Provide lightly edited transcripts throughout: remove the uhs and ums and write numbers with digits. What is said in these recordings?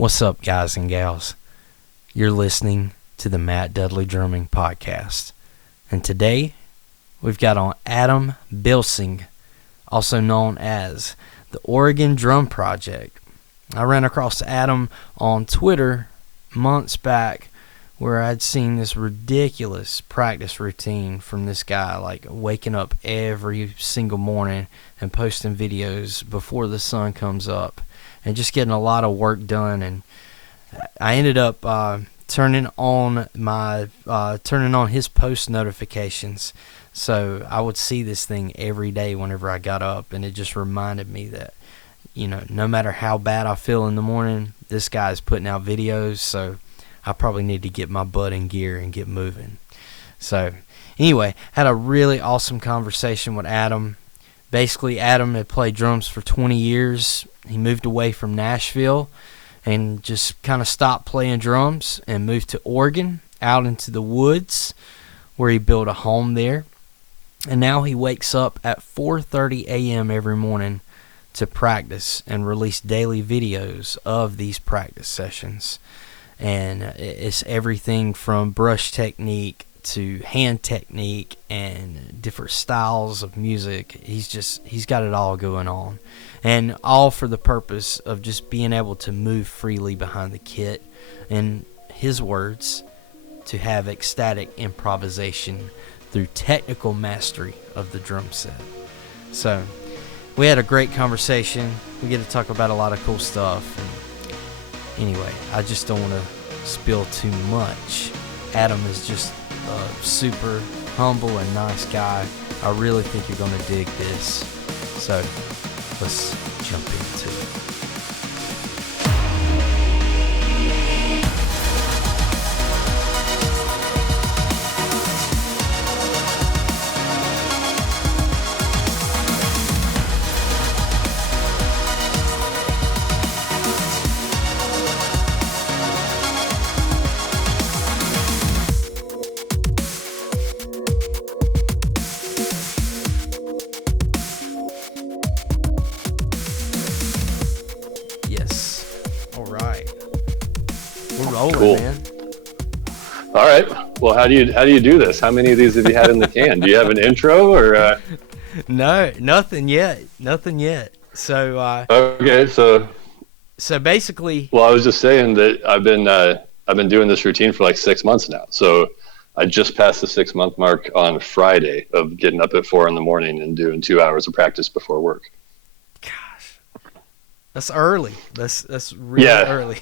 What's up, guys and gals? You're listening to the Matt Dudley Drumming Podcast. And today, we've got on Adam Bilsing, also known as the Oregon Drum Project. I ran across Adam on Twitter months back where I'd seen this ridiculous practice routine from this guy, like waking up every single morning and posting videos before the sun comes up and just getting a lot of work done. And I ended up turning on his post notifications, so I would see this thing every day whenever I got up, and it just reminded me that, you know, no matter how bad I feel in the morning, this guy's putting out videos, so I probably need to get my butt in gear and get moving. So anyway, had a really awesome conversation with Adam. Basically, Adam had played drums for 20 years. He moved away from Nashville and just kind of stopped playing drums and moved to Oregon, out into the woods, where he built a home there. And now he wakes up at 4:30 a.m. every morning to practice and release daily videos of these practice sessions. And it's everything from brush technique to hand technique and different styles of music. He's got it all going on, and all for the purpose of just being able to move freely behind the kit, and his words, to have ecstatic improvisation through technical mastery of the drum set. So we had a great conversation. We get to talk about a lot of cool stuff. And anyway, I just don't want to spill too much. Adam is just a super humble and nice guy. I really think you're going to dig this. So let's jump into it. Cool. Man. All right. Well, how do you do this? How many of these have you had in the can? Do you have an intro or? No, nothing yet. So. Okay. So basically. Well, I was just saying that I've been doing this routine for like 6 months now. So I just passed the 6-month mark on Friday of getting up at 4 a.m. and doing 2 hours of practice before work. Gosh, that's early. That's really early.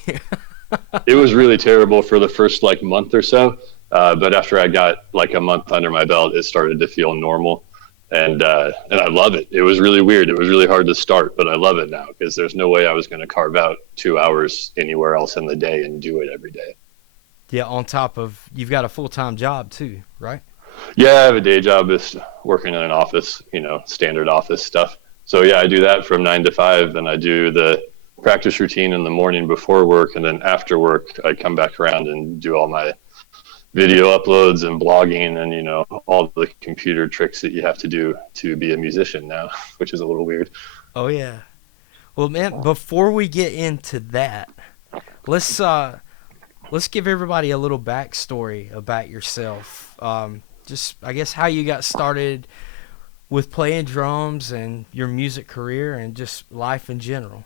It was really terrible for the first like month or so, but after I got like a month under my belt, it started to feel normal, and I love it. It was really weird. It was really hard to start, but I love it now because there's no way I was going to carve out 2 hours anywhere else in the day and do it every day. Yeah, on top of you've got a full-time job too, right? Yeah, I have a day job, just working in an office, standard office stuff. So yeah, I do that from 9 to 5, and I do the practice routine in the morning before work, and then after work I come back around and do all my video uploads and blogging and all the computer tricks that you have to do to be a musician now, which is a little weird. Oh yeah. Well, man, before we get into that, let's give everybody a little backstory about yourself. Just I guess how you got started with playing drums and your music career and just life in general.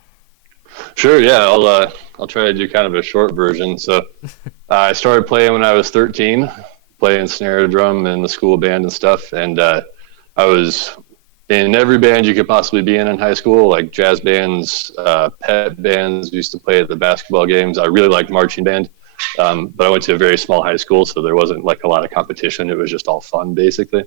Sure, yeah, I'll try to do kind of a short version. So I started playing when I was 13, playing snare drum in the school band and stuff, and I was in every band you could possibly be in high school, like jazz bands, pep bands. Used to play at the basketball games. I really liked marching band, but I went to a very small high school, so there wasn't like a lot of competition. It was just all fun, basically.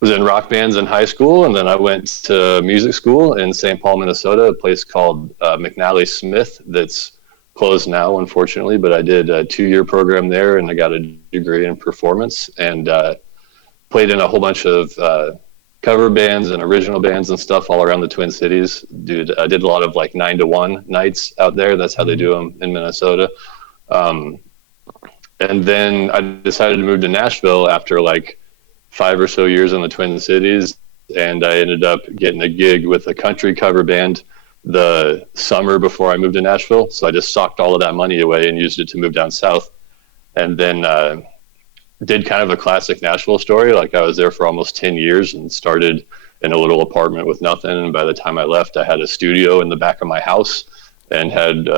Was in rock bands in high school, and then I went to music school in St. Paul, Minnesota, a place called McNally Smith that's closed now, unfortunately, but I did a 2-year program there, and I got a degree in performance, and played in a whole bunch of cover bands and original bands and stuff all around the Twin Cities. I did a lot of like 9 to 1 nights out there. That's how they do them in Minnesota. And then I decided to move to Nashville after like 5 or so years in the Twin Cities, and I ended up getting a gig with a country cover band the summer before I moved to Nashville. So I just socked all of that money away and used it to move down south. And then did kind of a classic Nashville story. Like I was there for almost 10 years and started in a little apartment with nothing. And by the time I left, I had a studio in the back of my house and had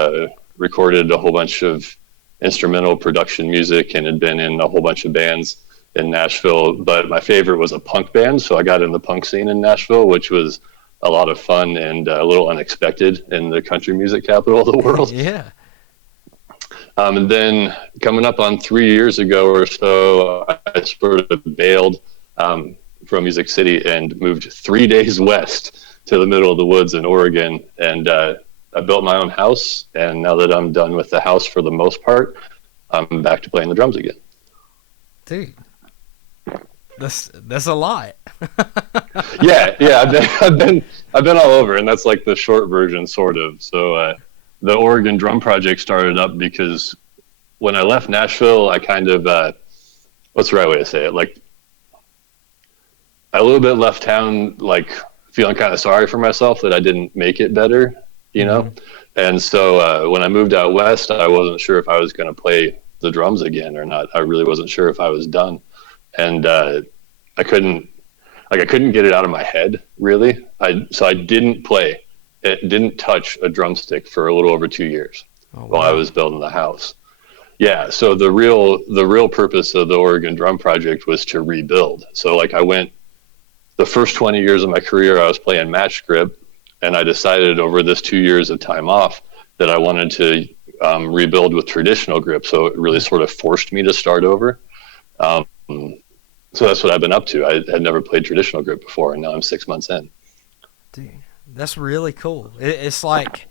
recorded a whole bunch of instrumental production music and had been in a whole bunch of bands in Nashville. But my favorite was a punk band. So I got in the punk scene in Nashville, which was a lot of fun and a little unexpected in the country music capital of the world. Yeah. And then coming up on 3 years ago or so, I sort of bailed from Music City and moved 3 days west to the middle of the woods in Oregon. And I built my own house. And now that I'm done with the house for the most part, I'm back to playing the drums again. Dude, that's a lot. yeah. I've been all over, and that's like the short version, sort of. So the Oregon Drum Project started up because when I left Nashville, I kind of what's the right way to say it? Like I a little bit left town, like feeling kind of sorry for myself that I didn't make it better, you know? And so when I moved out west, I wasn't sure if I was going to play the drums again or not. I really wasn't sure if I was done. And I couldn't get it out of my head, really. So I didn't play. It didn't touch a drumstick for a little over 2 years while I was building the house. Yeah. So the real purpose of the Oregon Drum Project was to rebuild. So like the first 20 years of my career, I was playing match grip, and I decided over this 2 years of time off that I wanted to rebuild with traditional grip. So it really sort of forced me to start over. So that's what I've been up to. I had never played traditional grip before, and now I'm 6 months in. Dude, that's really cool. It's like,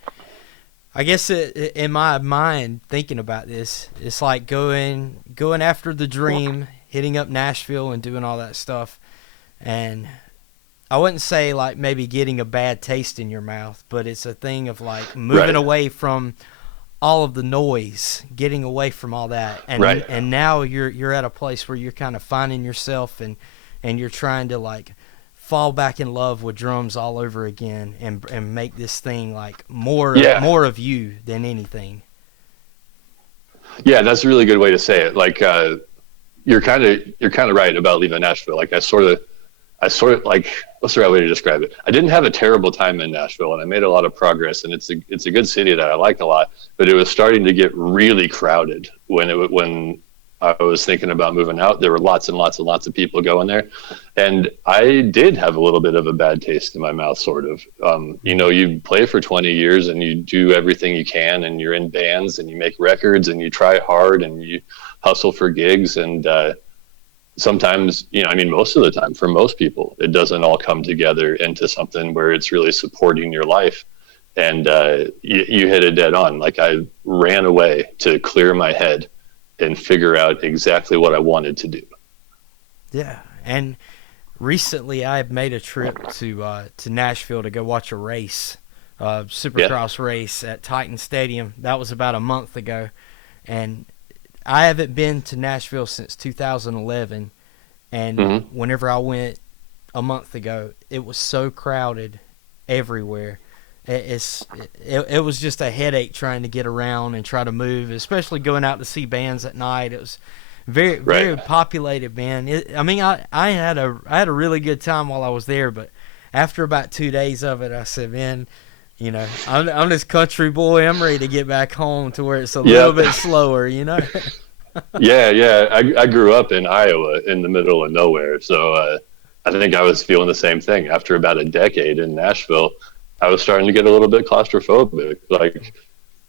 I guess in my mind, thinking about this, it's like going after the dream, hitting up Nashville and doing all that stuff. And I wouldn't say like maybe getting a bad taste in your mouth, but it's a thing of like moving away from all of the noise, getting away from all that, and now you're at a place where you're kind of finding yourself and you're trying to like fall back in love with drums all over again and make this thing like more of you than anything. Yeah, that's a really good way to say it. Like you're kind of right about leaving Nashville. Like I sort of like, what's the right way to describe it? I didn't have a terrible time in Nashville, and I made a lot of progress, and it's a good city that I like a lot, but it was starting to get really crowded when I was thinking about moving out. There were lots and lots and lots of people going there, and I did have a little bit of a bad taste in my mouth, sort of. You play for 20 years and you do everything you can, and you're in bands and you make records and you try hard and you hustle for gigs, and sometimes, most of the time for most people, it doesn't all come together into something where it's really supporting your life. And you hit it dead on. Like I ran away to clear my head and figure out exactly what I wanted to do. Yeah. And recently I made a trip to Nashville to go watch a race, Supercross race at Titan Stadium. That was about a month ago. And I haven't been to Nashville since 2011, and whenever I went a month ago, it was so crowded everywhere. It was just a headache trying to get around and try to move, especially going out to see bands at night. It was very populated, man. I had a really good time while I was there, but after about 2 days of it, I said, man, I'm this country boy. I'm ready to get back home to where it's a little bit slower, Yeah. I grew up in Iowa in the middle of nowhere. So I think I was feeling the same thing. After about a decade in Nashville, I was starting to get a little bit claustrophobic. Like,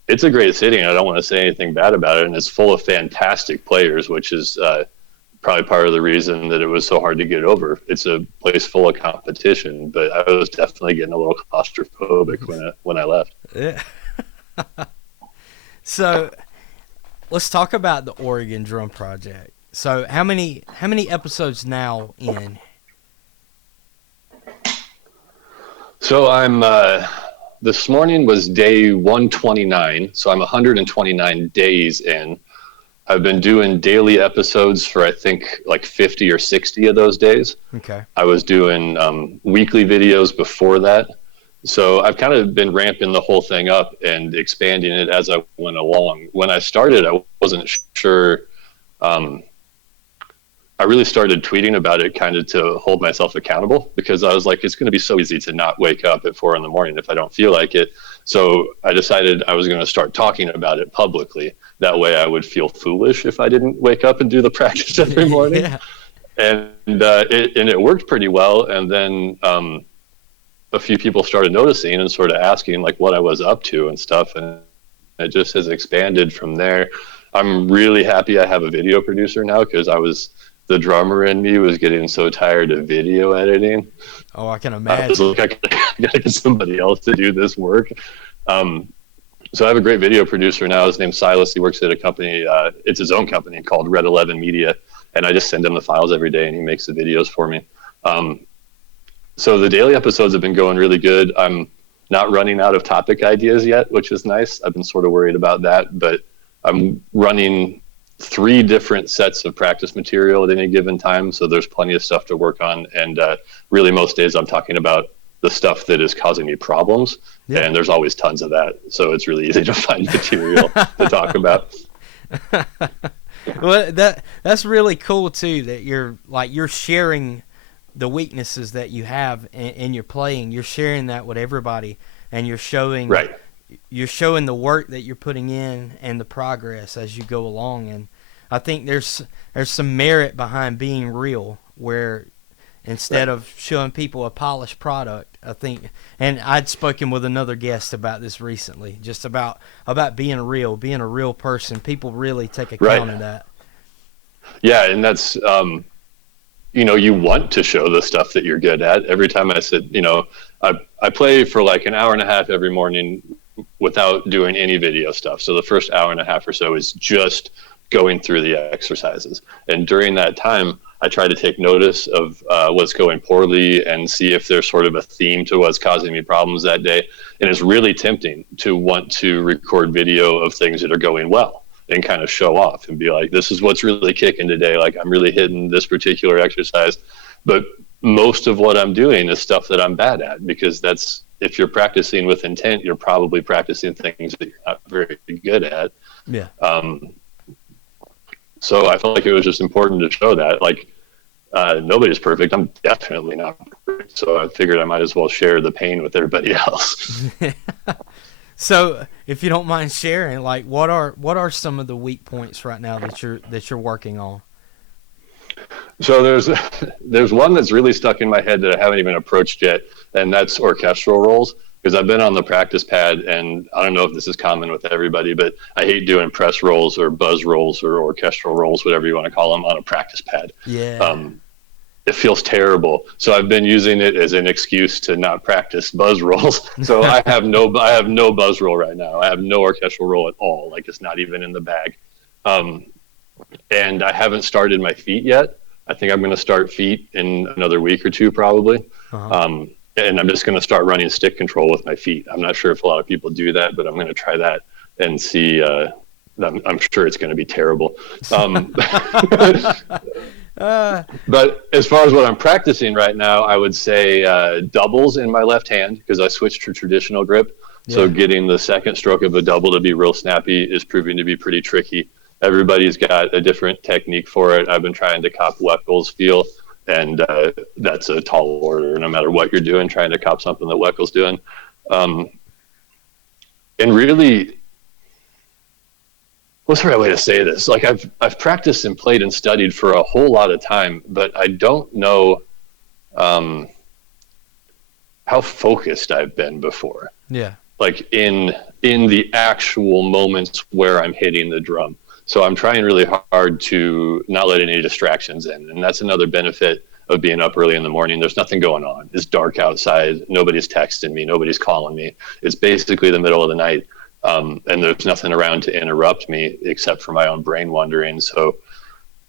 it's a great city, and I don't want to say anything bad about it. And it's full of fantastic players, which is probably part of the reason that it was so hard to get over. It's a place full of competition, but I was definitely getting a little claustrophobic when I left. Yeah. So let's talk about the Oregon Drum Project. So how many episodes now in? So I'm this morning was day 129, so I'm 129 days in. I've been doing daily episodes for, I think, like 50 or 60 of those days. Okay. I was doing weekly videos before that. So I've kind of been ramping the whole thing up and expanding it as I went along. When I started, I wasn't sure. I really started tweeting about it kind of to hold myself accountable, because I was like, it's going to be so easy to not wake up at 4 a.m. if I don't feel like it. So I decided I was going to start talking about it publicly. That way I would feel foolish if I didn't wake up and do the practice every morning. Yeah. And it worked pretty well. And then a few people started noticing and sort of asking like what I was up to and stuff. And it just has expanded from there. I'm really happy I have a video producer now, because the drummer in me was getting so tired of video editing. Oh, I can imagine. I was like, I gotta get somebody else to do this work. So I have a great video producer now. His name's Silas. He works at a company. It's his own company called Red 11 Media. And I just send him the files every day and he makes the videos for me. So the daily episodes have been going really good. I'm not running out of topic ideas yet, which is nice. I've been sort of worried about that, but I'm running 3 different sets of practice material at any given time. So there's plenty of stuff to work on. And really most days I'm talking about the stuff that is causing me problems. Yeah. And there's always tons of that. So it's really easy to find material to talk about. Well, that's really cool too, that you're sharing the weaknesses that you have in your playing. You're sharing that with everybody, and you're showing the work that you're putting in and the progress as you go along. And I think there's some merit behind being real, where instead of showing people a polished product, I think, and I'd spoken with another guest about this recently, just about being real, being a real person. People really take account of that. Yeah, and that's you want to show the stuff that you're good at. Every time I said, I play for like an hour and a half every morning without doing any video stuff. So the first hour and a half or so is just going through the exercises. And during that time, I try to take notice of what's going poorly and see if there's sort of a theme to what's causing me problems that day. And it's really tempting to want to record video of things that are going well and kind of show off and be like, this is what's really kicking today. Like, I'm really hitting this particular exercise. But most of what I'm doing is stuff that I'm bad at, because if you're practicing with intent, you're probably practicing things that you're not very good at. Yeah. So I felt like it was just important to show that, like, nobody's perfect. I'm definitely not perfect. So I figured I might as well share the pain with everybody else. So, if you don't mind sharing, like, what are some of the weak points right now that you're working on? So there's one that's really stuck in my head that I haven't even approached yet, and that's orchestral roles. Because I've been on the practice pad, and I don't know if this is common with everybody, but I hate doing press rolls or buzz rolls or orchestral rolls, whatever you want to call them, on a practice pad. Yeah. It feels terrible. So I've been using it as an excuse to not practice buzz rolls. So I have no buzz roll right now. I have no orchestral roll at all. Like, it's not even in the bag. And I haven't started my feet yet. I think I'm going to start feet in another week or two, probably. Uh-huh. And I'm just going to start running stick control with my feet. I'm not sure if a lot of people do that, but I'm going to try that and see. I'm sure it's going to be terrible. But as far as what I'm practicing right now, I would say doubles in my left hand, because I switched to traditional grip. Yeah. So getting the second stroke of a double to be real snappy is proving to be pretty tricky. Everybody's got a different technique for it. I've been trying to cop Weckel's feel. And that's a tall order, no matter what you're doing, trying to cop something that Weckel's doing. And really, what's the right way to say this? Like, I've practiced and played and studied for a whole lot of time, but I don't know how focused I've been before. Yeah. Like in the actual moments where I'm hitting the drum. So I'm trying really hard to not let any distractions in. And that's another benefit of being up early in the morning. There's nothing going on. It's dark outside. Nobody's texting me. Nobody's calling me. It's basically the middle of the night. And there's nothing around to interrupt me except for my own brain wandering. So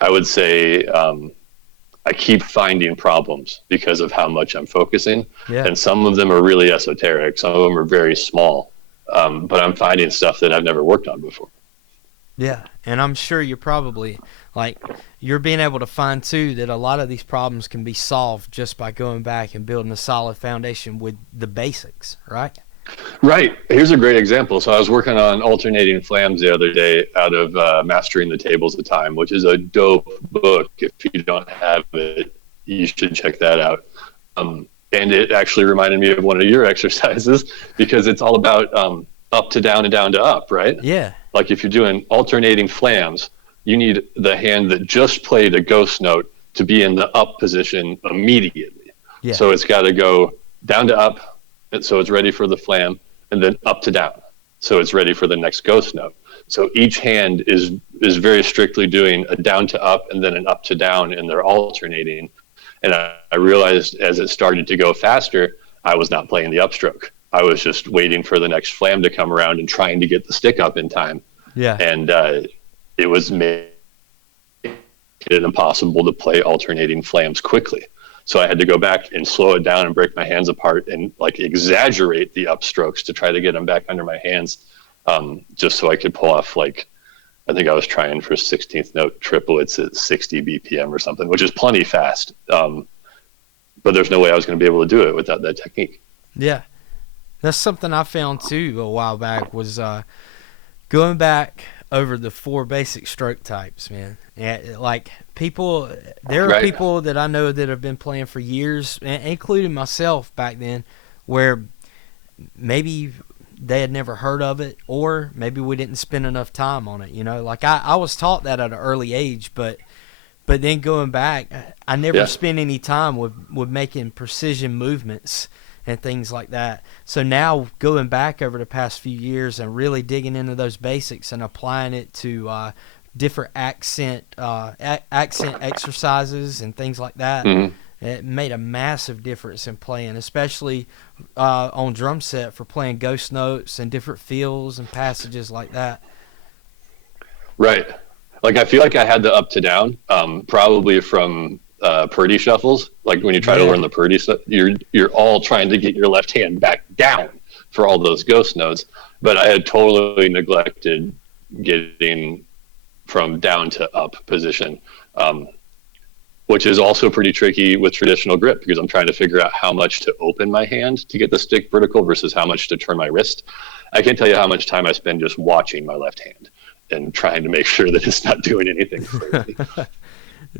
I would say I keep finding problems because of how much I'm focusing. Yeah. And some of them are really esoteric. Some of them are very small. But I'm finding stuff that I've never worked on before. Yeah, and I'm sure you're probably like you're being able to find too that a lot of these problems can be solved just by going back and building a solid foundation with the basics, right? Right. Here's a great example. So I was working on alternating flams the other day out of Mastering the Tables of Time, which is a dope book. If you don't have it, you should check that out. And it actually reminded me of one of your exercises because it's all about up to down and down to up, right? Yeah. Like if you're doing alternating flams, you need the hand that just played a ghost note to be in the up position immediately. Yeah. So it's got to go down to up, and so it's ready for the flam, and then up to down, so it's ready for the next ghost note. So each hand is very strictly doing a down to up and then an up to down, and they're alternating. And I realized as it started to go faster, I was not playing the upstroke. I was just waiting for the next flam to come around and trying to get the stick up in time. Yeah. And it was made it impossible to play alternating flams quickly. So I had to go back and slow it down and break my hands apart and like exaggerate the upstrokes to try to get them back under my hands, just so I could pull off like, I think I was trying for 16th note triplets at 60 BPM or something, which is plenty fast. But there's no way I was going to be able to do it without that technique. Yeah. That's something I found too a while back was going back over the 4 basic stroke types, man. Yeah, like people, there are people that I know that have been playing for years, including myself back then, where maybe they had never heard of it, or maybe we didn't spend enough time on it. You know, like I was taught that at an early age, but then going back, I never spent any time with making precision movements and things like that. So now going back over the past few years and really digging into those basics and applying it to different accent exercises and things like that, it made a massive difference in playing, especially on drum set for playing ghost notes and different feels and passages like that. Right. Like I feel like I had the up to down, probably from Purdy shuffles. Like when you try to learn the Purdy stuff, you're all trying to get your left hand back down for all those ghost notes. But I had totally neglected getting from down to up position, which is also pretty tricky with traditional grip because I'm trying to figure out how much to open my hand to get the stick vertical versus how much to turn my wrist. I can't tell you how much time I spend just watching my left hand and trying to make sure that it's not doing anything crazy.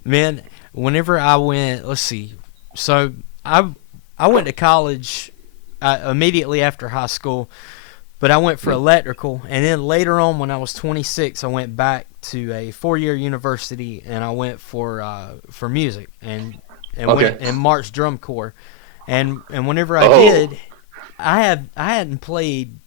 Man, whenever I went, let's see, so I went to college immediately after high school, but I went for electrical, and then later on when I was 26, I went back to a 4-year university, and I went for music and went and marched drum corps, and whenever I did, I hadn't played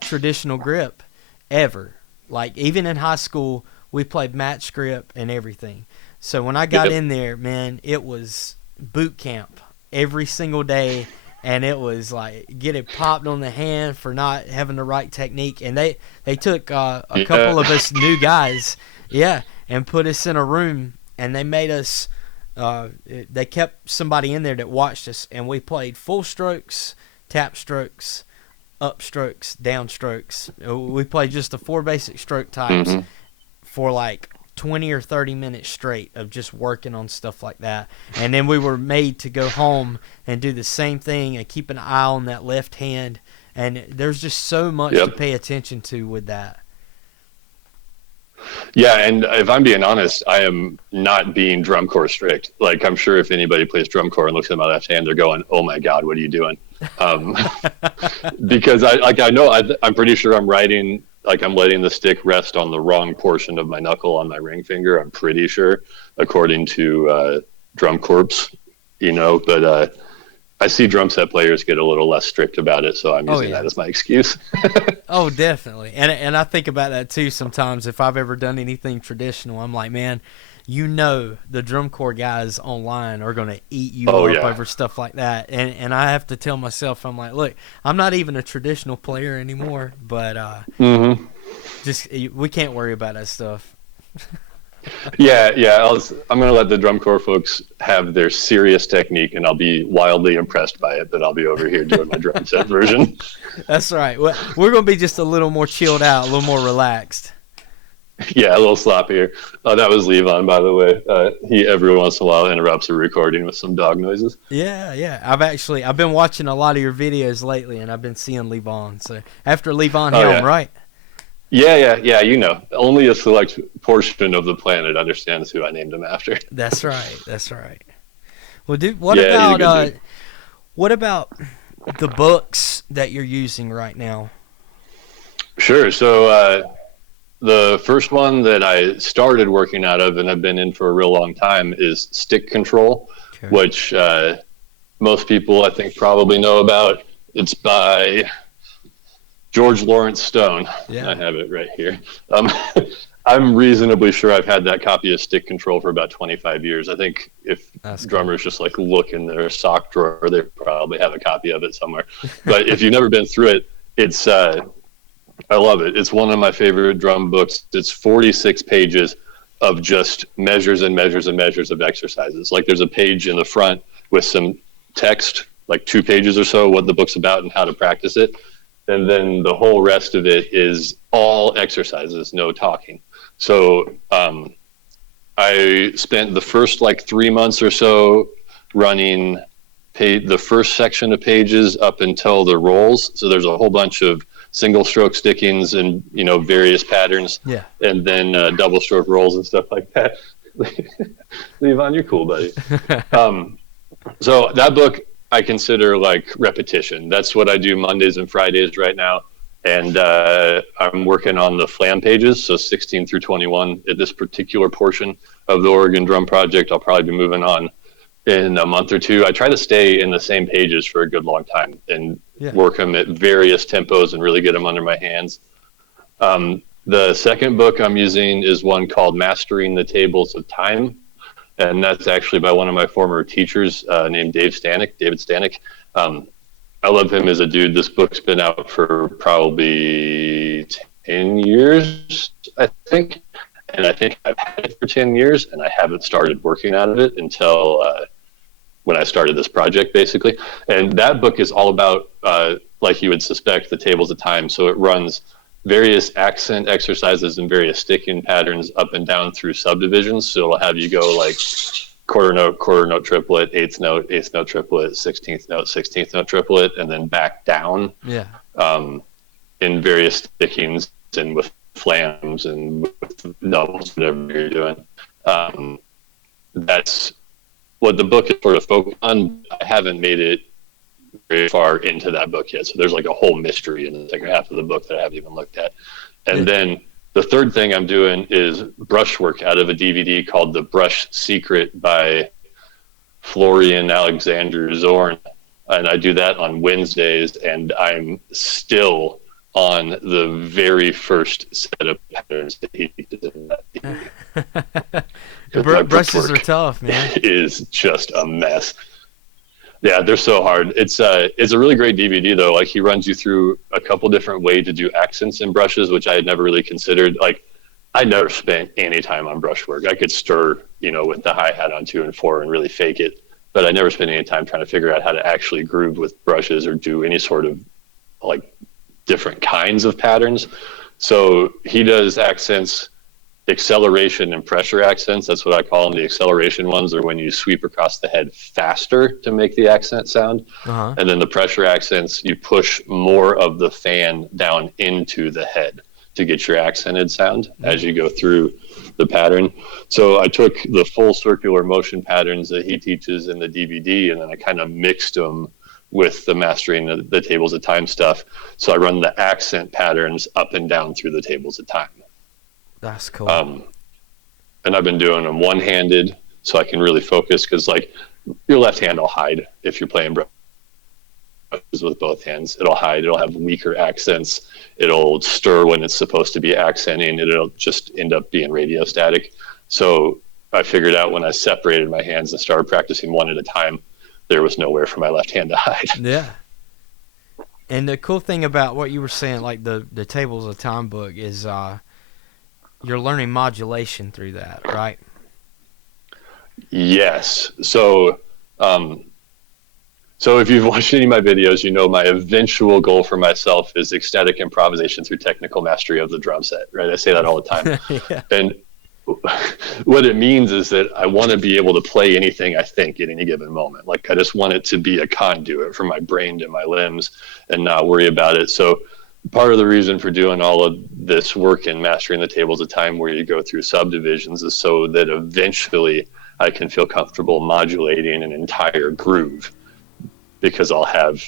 traditional grip ever. Like even in high school, we played match grip and everything. So when I got in there, man, it was boot camp every single day. And it was like getting popped on the hand for not having the right technique. And they took a couple of us new guys, and put us in a room. And they made us, they kept somebody in there that watched us. And we played full strokes, tap strokes, up strokes, down strokes. We played just the 4 basic stroke types for like 20 or 30 minutes straight of just working on stuff like that. And then we were made to go home and do the same thing and keep an eye on that left hand. And there's just so much to pay attention to with that. Yeah, and if I'm being honest, I am not being drum corps strict. Like I'm sure if anybody plays drum corps and looks at my left hand, they're going, "Oh my God, what are you doing?" Because I'm pretty sure I'm writing. Like I'm letting the stick rest on the wrong portion of my knuckle on my ring finger. I'm pretty sure, according to drum corps, But I see drum set players get a little less strict about it, so I'm using that as my excuse. Oh, definitely. And I think about that too sometimes. If I've ever done anything traditional, I'm like, man, the drum corps guys online are going to eat you up over stuff like that. And I have to tell myself, I'm like, look, I'm not even a traditional player anymore, but we can't worry about that stuff. I'm going to let the drum corps folks have their serious technique, and I'll be wildly impressed by it, but I'll be over here doing my drum set version. That's right. Well, we're going to be just a little more chilled out, a little more relaxed. Yeah, a little sloppier. That was Levon, by the way. He every once in a while interrupts a recording with some dog noises. Yeah. I've been watching a lot of your videos lately, and I've been seeing Levon. So after Levon Oh, Helm, yeah. right? Yeah. You know, only a select portion of the planet understands who I named him after. That's right. Well, dude, Yeah, he's a good dude. what about the books that you're using right now? Sure. So the first one that I started working out of and have been in for a real long time is Stick Control, Okay. which most people I think probably know about. It's by George Lawrence Stone. Yeah. I have it right here. I'm reasonably sure I've had that copy of Stick Control for about 25 years. I think if That's drummers just like look in their sock drawer, they probably have a copy of it somewhere. But if you've never been through it, it's I love it. It's one of my favorite drum books. It's 46 pages of just measures and measures and measures of exercises. Like there's a page in the front with some text, like 2 pages or so, what the book's about and how to practice it. And then the whole rest of it is all exercises, no talking. So I spent the first like 3 months or so running the first section of pages up until the rolls. So there's a whole bunch of single stroke stickings and, you know, various patterns. Yeah. And then double stroke rolls and stuff like that. Levon, you're cool, buddy. So that book I consider like repetition. That's what I do Mondays and Fridays right now. And I'm working on the flam pages, so 16 through 21 at this particular portion of the Oregon Drum Project. I'll probably be moving on in a month or two. I try to stay in the same pages for a good long time and work them at various tempos and really get them under my hands. The second book I'm using is one called Mastering the Tables of Time. And that's actually by one of my former teachers named David Stanek. I love him as a dude. This book's been out for probably 10 years, I think. And I think I've had it for 10 years, and I haven't started working out of it until when I started this project, basically. And that book is all about, like you would suspect, the tables of time. So it runs various accent exercises and various sticking patterns up and down through subdivisions. So it'll have you go like quarter note triplet, eighth note triplet, 16th note triplet, and then back down. Yeah. In various stickings and with flams and with doubles, whatever you're doing. That's what the book is sort of focused on. I haven't made it very far into that book yet. So there's like a whole mystery in the second half of the book that I haven't even looked at. And then the third thing I'm doing is brushwork out of a DVD called The Brush Secret by Florian Alexander Zorn. And I do that on Wednesdays, and I'm still on the very first set of patterns that he did in that DVD. Brushes are tough, man. It is just a mess. Yeah, they're so hard. It's a really great DVD though. Like he runs you through a couple different ways to do accents in brushes, which I had never really considered. Like I never spent any time on brushwork. I could stir, with the hi-hat on 2 and 4 and really fake it, but I never spent any time trying to figure out how to actually groove with brushes or do any sort of like different kinds of patterns. So he does accents, acceleration and pressure accents. That's what I call them. The acceleration ones are when you sweep across the head faster to make the accent sound. Uh-huh. And then the pressure accents, you push more of the fan down into the head to get your accented sound as you go through the pattern. So I took the full circular motion patterns that he teaches in the DVD, and then I kind of mixed them with the mastering the tables of time stuff. So I run the accent patterns up and down through the tables of time. That's cool. And I've been doing them one-handed so I can really focus, because like your left hand will hide if you're playing brushes with both hands. It'll hide. It'll have weaker accents. It'll stir when it's supposed to be accenting. It'll just end up being radio static. So I figured out when I separated my hands and started practicing one at a time, there was nowhere for my left hand to hide. Yeah. And the cool thing about what you were saying, like the Tables of Time book, is you're learning modulation through that, right? Yes. So So if you've watched any of my videos, you know my eventual goal for myself is ecstatic improvisation through technical mastery of the drum set, right? I say that all the time. Yeah. And what it means is that I want to be able to play anything I think at any given moment. Like I just want it to be a conduit from my brain to my limbs and not worry about it. So part of the reason for doing all of this work in mastering the tables of time where you go through subdivisions is so that eventually I can feel comfortable modulating an entire groove, because I'll have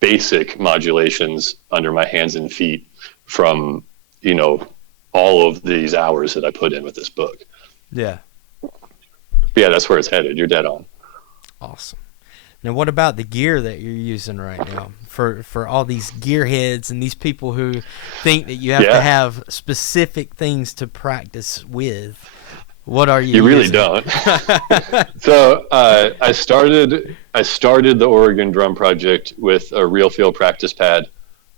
basic modulations under my hands and feet from, you know, all of these hours that I put in with this book. Yeah. But yeah, that's where it's headed. You're dead on. Awesome. Now, what about the gear that you're using right now for all these gearheads and these people who think that you have to have specific things to practice with? What are you? You really using? don't. So I started the Oregon Drum Project with a real feel practice pad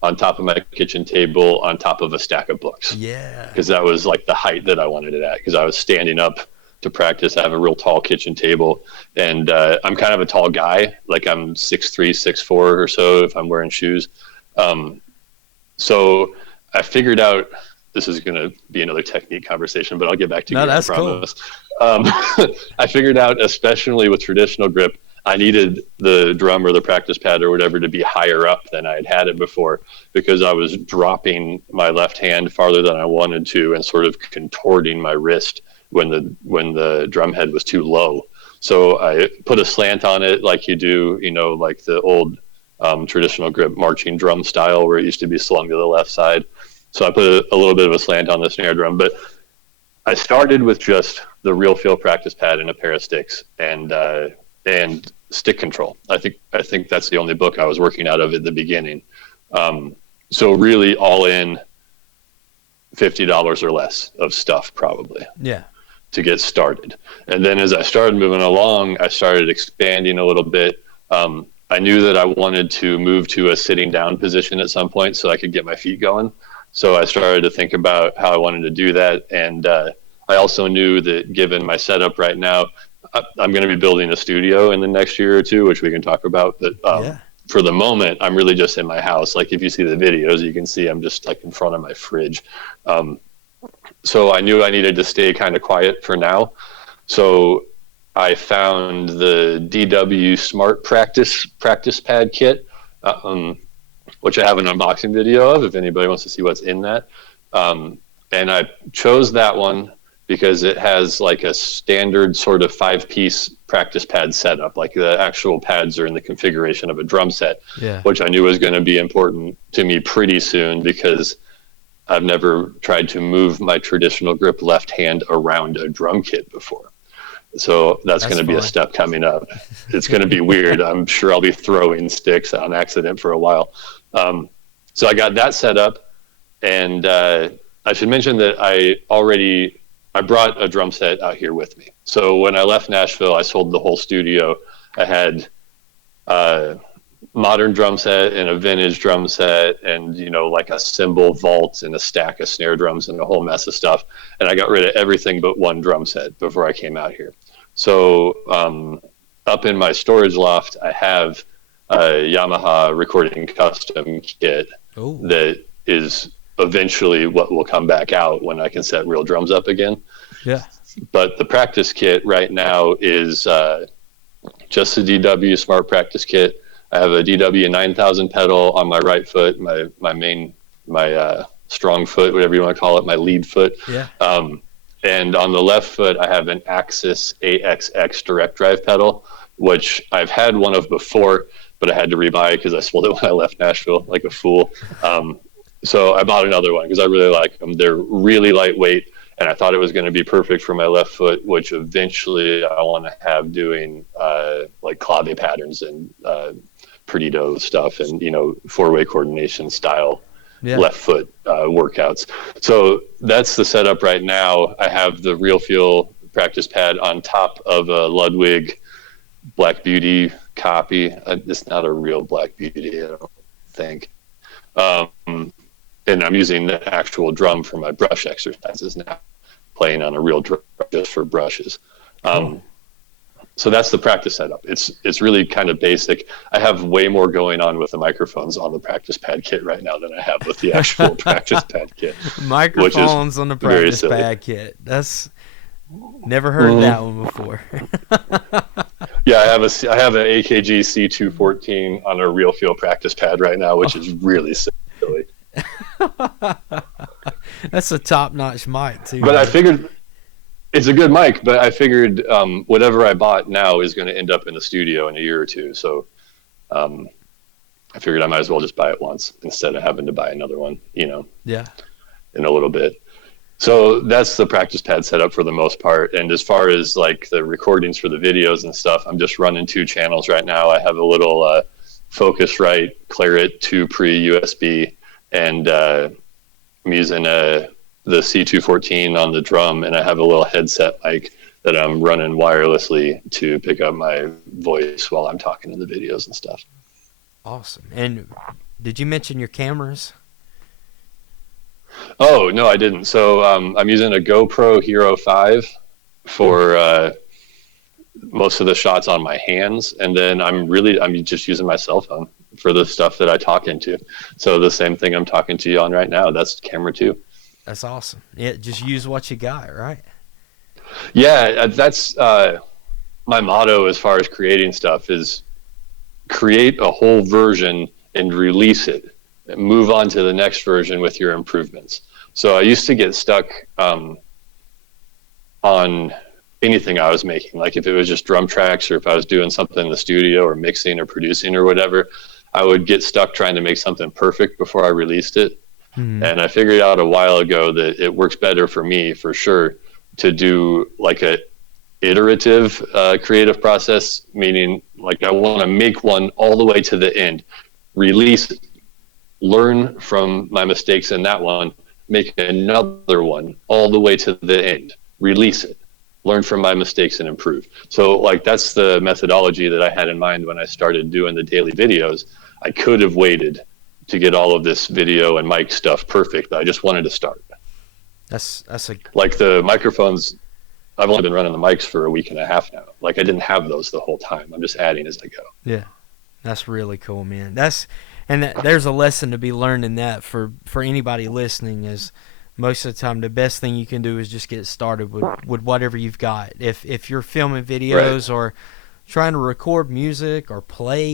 on top of my kitchen table, on top of a stack of books. Yeah. Because that was like the height that I wanted it at, because I was standing up to practice. I have a real tall kitchen table, and I'm kind of a tall guy. Like I'm 6'3", 6'4" or so if I'm wearing shoes. So I figured out, this is going to be another technique conversation, but I'll get back to you. That's cool. I figured out, especially with traditional grip, I needed the drum or the practice pad or whatever to be higher up than I had it before, because I was dropping my left hand farther than I wanted to and sort of contorting my wrist when the drum head was too low. So I put a slant on it like you do, you know, like the old traditional grip marching drum style where it used to be slung to the left side. So I put a little bit of a slant on the snare drum, but I started with just the real feel practice pad and a pair of sticks and stick control. I think that's the only book I was working out of at the beginning. So really all in $50 or less of stuff probably. Yeah. To get started. And then as I started moving along, I started expanding a little bit. I knew that I wanted to move to a sitting down position at some point so I could get my feet going. So I started to think about how I wanted to do that. And I also knew that given my setup right now, I'm going to be building a studio in the next year or two, which we can talk about. But for the moment, I'm really just in my house. Like if you see the videos, you can see I'm just like in front of my fridge. So I knew I needed to stay kind of quiet for now. So I found the DW Smart Practice Pad Kit, which I have an unboxing video of if anybody wants to see what's in that. And I chose that one because it has like a standard sort of 5-piece practice pad setup. Like the actual pads are in the configuration of a drum set, which I knew was going to be important to me pretty soon because I've never tried to move my traditional grip left hand around a drum kit before. So that's going to be a step coming up. It's going to be weird. I'm sure I'll be throwing sticks on accident for a while. So I got that set up, and I should mention that I brought a drum set out here with me. So when I left Nashville, I sold the whole studio. I had modern drum set and a vintage drum set and, you know, like a cymbal vault and a stack of snare drums and a whole mess of stuff. And I got rid of everything but one drum set before I came out here. So up in my storage loft, I have a Yamaha recording custom kit that is eventually what will come back out when I can set real drums up again. Yeah. But the practice kit right now is just a DW Smart Practice Kit. I have a DW 9000 pedal on my right foot, my strong foot, whatever you want to call it, my lead foot. Yeah. And on the left foot, I have an Axis AXX direct drive pedal, which I've had one of before, but I had to rebuy it because I sold it when I left Nashville like a fool. So I bought another one because I really like them. They're really lightweight, and I thought it was going to be perfect for my left foot, which eventually I want to have doing like clave patterns and Perdido stuff and, you know, 4-way coordination style left foot workouts. So that's the setup right now. I have the Real Feel practice pad on top of a Ludwig Black Beauty copy. It's not a real Black Beauty, I don't think. And I'm using the actual drum for my brush exercises now, playing on a real drum just for brushes. So that's the practice setup. It's really kind of basic. I have way more going on with the microphones on the practice pad kit right now than I have with the actual practice pad kit. Microphones on the practice pad kit. That's never heard that one before. Yeah, I have an AKG C214 on a real feel practice pad right now, which is really silly. That's a top-notch mic too. But I figured it's a good mic, but I figured whatever I bought now is going to end up in the studio in a year or two. So I figured I might as well just buy it once instead of having to buy another one, in a little bit. So that's the practice pad setup for the most part. And as far as like the recordings for the videos and stuff, I'm just running 2 channels right now. I have a little Focusrite Claret 2 pre-USB, and I'm using the C214 on the drum, and I have a little headset mic that I'm running wirelessly to pick up my voice while I'm talking in the videos and stuff. Awesome. And did you mention your cameras? Oh, no, I didn't. So I'm using a GoPro Hero 5 for most of the shots on my hands, and then I'm just using my cell phone for the stuff that I talk into. So the same thing I'm talking to you on right now, that's camera 2. That's awesome. Yeah, just use what you got, right? Yeah, that's my motto as far as creating stuff is create a whole version and release it. And move on to the next version with your improvements. So I used to get stuck on anything I was making. Like if it was just drum tracks, or if I was doing something in the studio or mixing or producing or whatever, I would get stuck trying to make something perfect before I released it. And I figured out a while ago that it works better for me, for sure, to do like a iterative creative process, meaning like I want to make one all the way to the end, release it, learn from my mistakes in that one, make another one all the way to the end, release it, learn from my mistakes and improve. So like that's the methodology that I had in mind when I started doing the daily videos. I could have waited to get all of this video and mic stuff perfect, but I just wanted to start. That's like the microphones. I've only been running the mics for a week and a half now. Like I didn't have those the whole time. I'm just adding as I go. Yeah, that's really cool, man. There's a lesson to be learned in that for anybody listening. Is most of the time the best thing you can do is just get started with whatever you've got. If you're filming videos or trying to record music or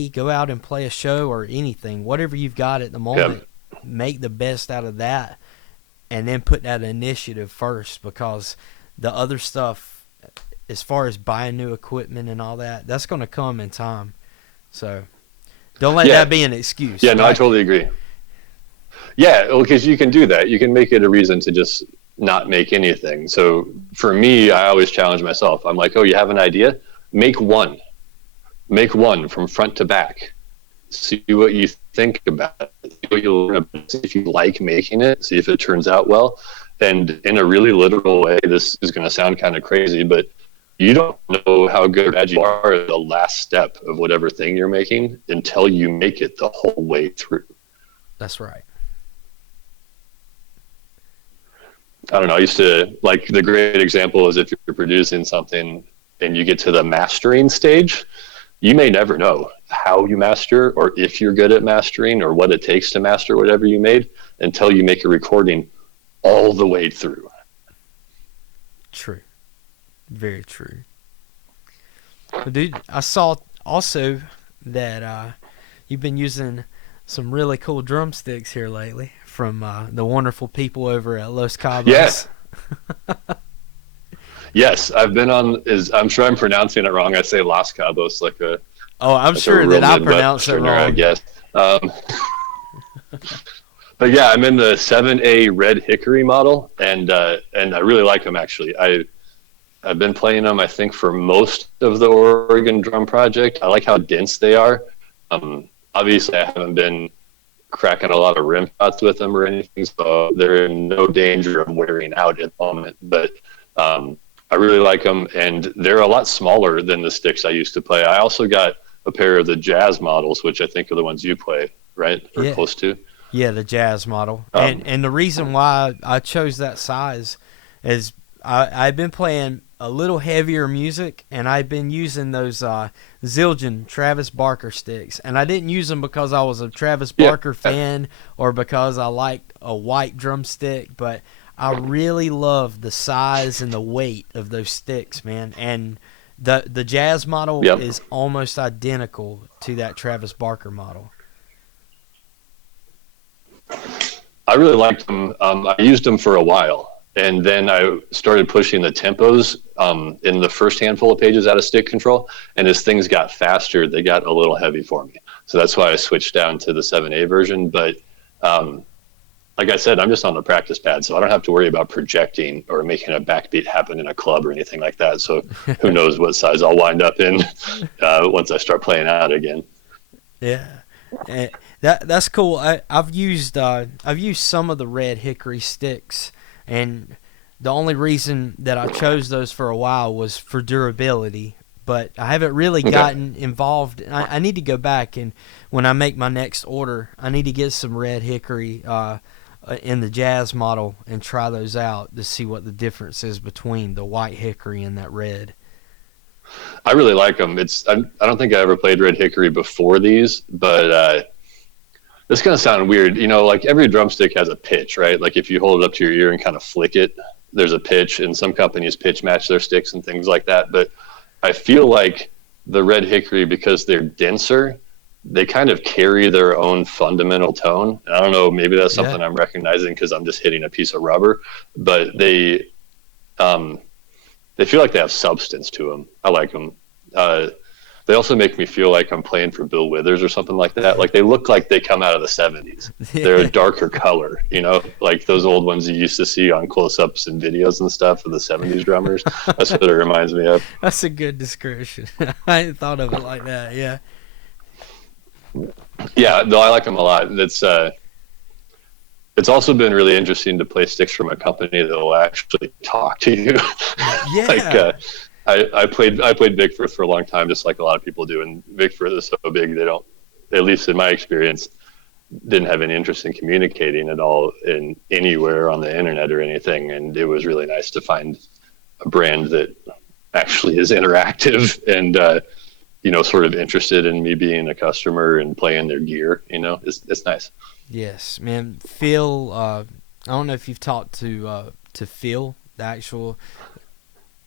go out and play a show or anything, whatever you've got at the moment, make the best out of that, and then put that initiative first, because the other stuff, as far as buying new equipment and all that, that's going to come in time. So don't let that be an excuse. Yeah, no, I totally agree. Yeah, because you can do that. You can make it a reason to just not make anything. So for me, I always challenge myself. I'm like, oh, you have an idea? Make one. Make one from front to back. See what you think about it. See what you'll learn about it. See if you like making it. See if it turns out well. And in a really literal way, this is going to sound kind of crazy, but you don't know how good or bad you are at the last step of whatever thing you're making until you make it the whole way through. That's right. I don't know. I used to, like, the great example is if you're producing something and you get to the mastering stage, you may never know how you master or if you're good at mastering or what it takes to master whatever you made until you make a recording all the way through. True. Very true. Well, dude, I saw also that you've been using some really cool drumsticks here lately from the wonderful people over at Los Cabos. Yes. Yes, I've been on. I'm sure I'm pronouncing it wrong. I say Los Cabos like a. Oh, I'm like sure that I pronounce it wrong. I guess. But yeah, I'm in the 7A red Hickory model, and I really like them actually. I've been playing them, I think, for most of the Oregon drum project. I like how dense they are. Obviously, I haven't been cracking a lot of rim shots with them or anything, so they're in no danger of wearing out at the moment. But I really like them, and they're a lot smaller than the sticks I used to play. I also got a pair of the Jazz models, which I think are the ones you play, right? Or close to. Yeah, the Jazz model. And the reason why I chose that size is I've been playing a little heavier music, and I've been using those Zildjian Travis Barker sticks. And I didn't use them because I was a Travis Barker fan or because I liked a white drumstick, but I really love the size and the weight of those sticks, man. And the Jazz model is almost identical to that Travis Barker model. I really liked them. I used them for a while, and then I started pushing the tempos in the first handful of pages out of stick control. And as things got faster, they got a little heavy for me. So that's why I switched down to the 7A version. But like I said, I'm just on the practice pad, so I don't have to worry about projecting or making a backbeat happen in a club or anything like that. So who knows what size I'll wind up in once I start playing out again. Yeah. That's cool. I've used some of the red Hickory sticks, and the only reason that I chose those for a while was for durability. But I haven't really gotten involved. I need to go back, and when I make my next order, I need to get some red Hickory in the Jazz model and try those out to see what the difference is between the white Hickory and that red. I really like them. I don't think I ever played red Hickory before these, but this is going to sound weird. You know, like every drumstick has a pitch, right? Like if you hold it up to your ear and kind of flick it, there's a pitch, and some companies pitch match their sticks and things like that. But I feel like the red Hickory, because they're denser, they kind of carry their own fundamental tone. And I don't know, maybe that's something I'm recognizing because I'm just hitting a piece of rubber, but they feel like they have substance to them. I like them. They also make me feel like I'm playing for Bill Withers or something like that. Like they look like they come out of the 70s. They're a darker color, you know, like those old ones you used to see on close-ups and videos and stuff of the 70s drummers. That's what it reminds me of. That's a good description. I hadn't thought of it like that. Yeah. Yeah, no, I like them a lot. It's also been really interesting to play sticks from a company that will actually talk to you. Yeah. Like I played Vic for a long time, just like a lot of people do. And Vic is so big, they don't, at least in my experience, didn't have any interest in communicating at all in anywhere on the internet or anything. And it was really nice to find a brand that actually is interactive and you know, sort of interested in me being a customer and playing their gear. You know, it's nice. Yes, man. Phil, I don't know if you've talked to Phil, the actual.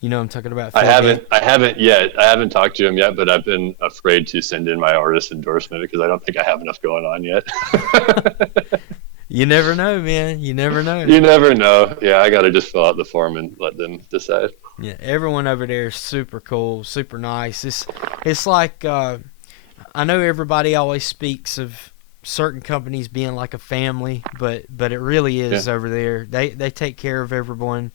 You know what I'm talking about? I haven't yet. I haven't talked to him yet, but I've been afraid to send in my artist endorsement because I don't think I have enough going on yet. You never know, man. You never know. You never know. Yeah, I got to just fill out the form and let them decide. Yeah, everyone over there is super cool, super nice. It's like I know everybody always speaks of certain companies being like a family, but it really is over there. They take care of everyone.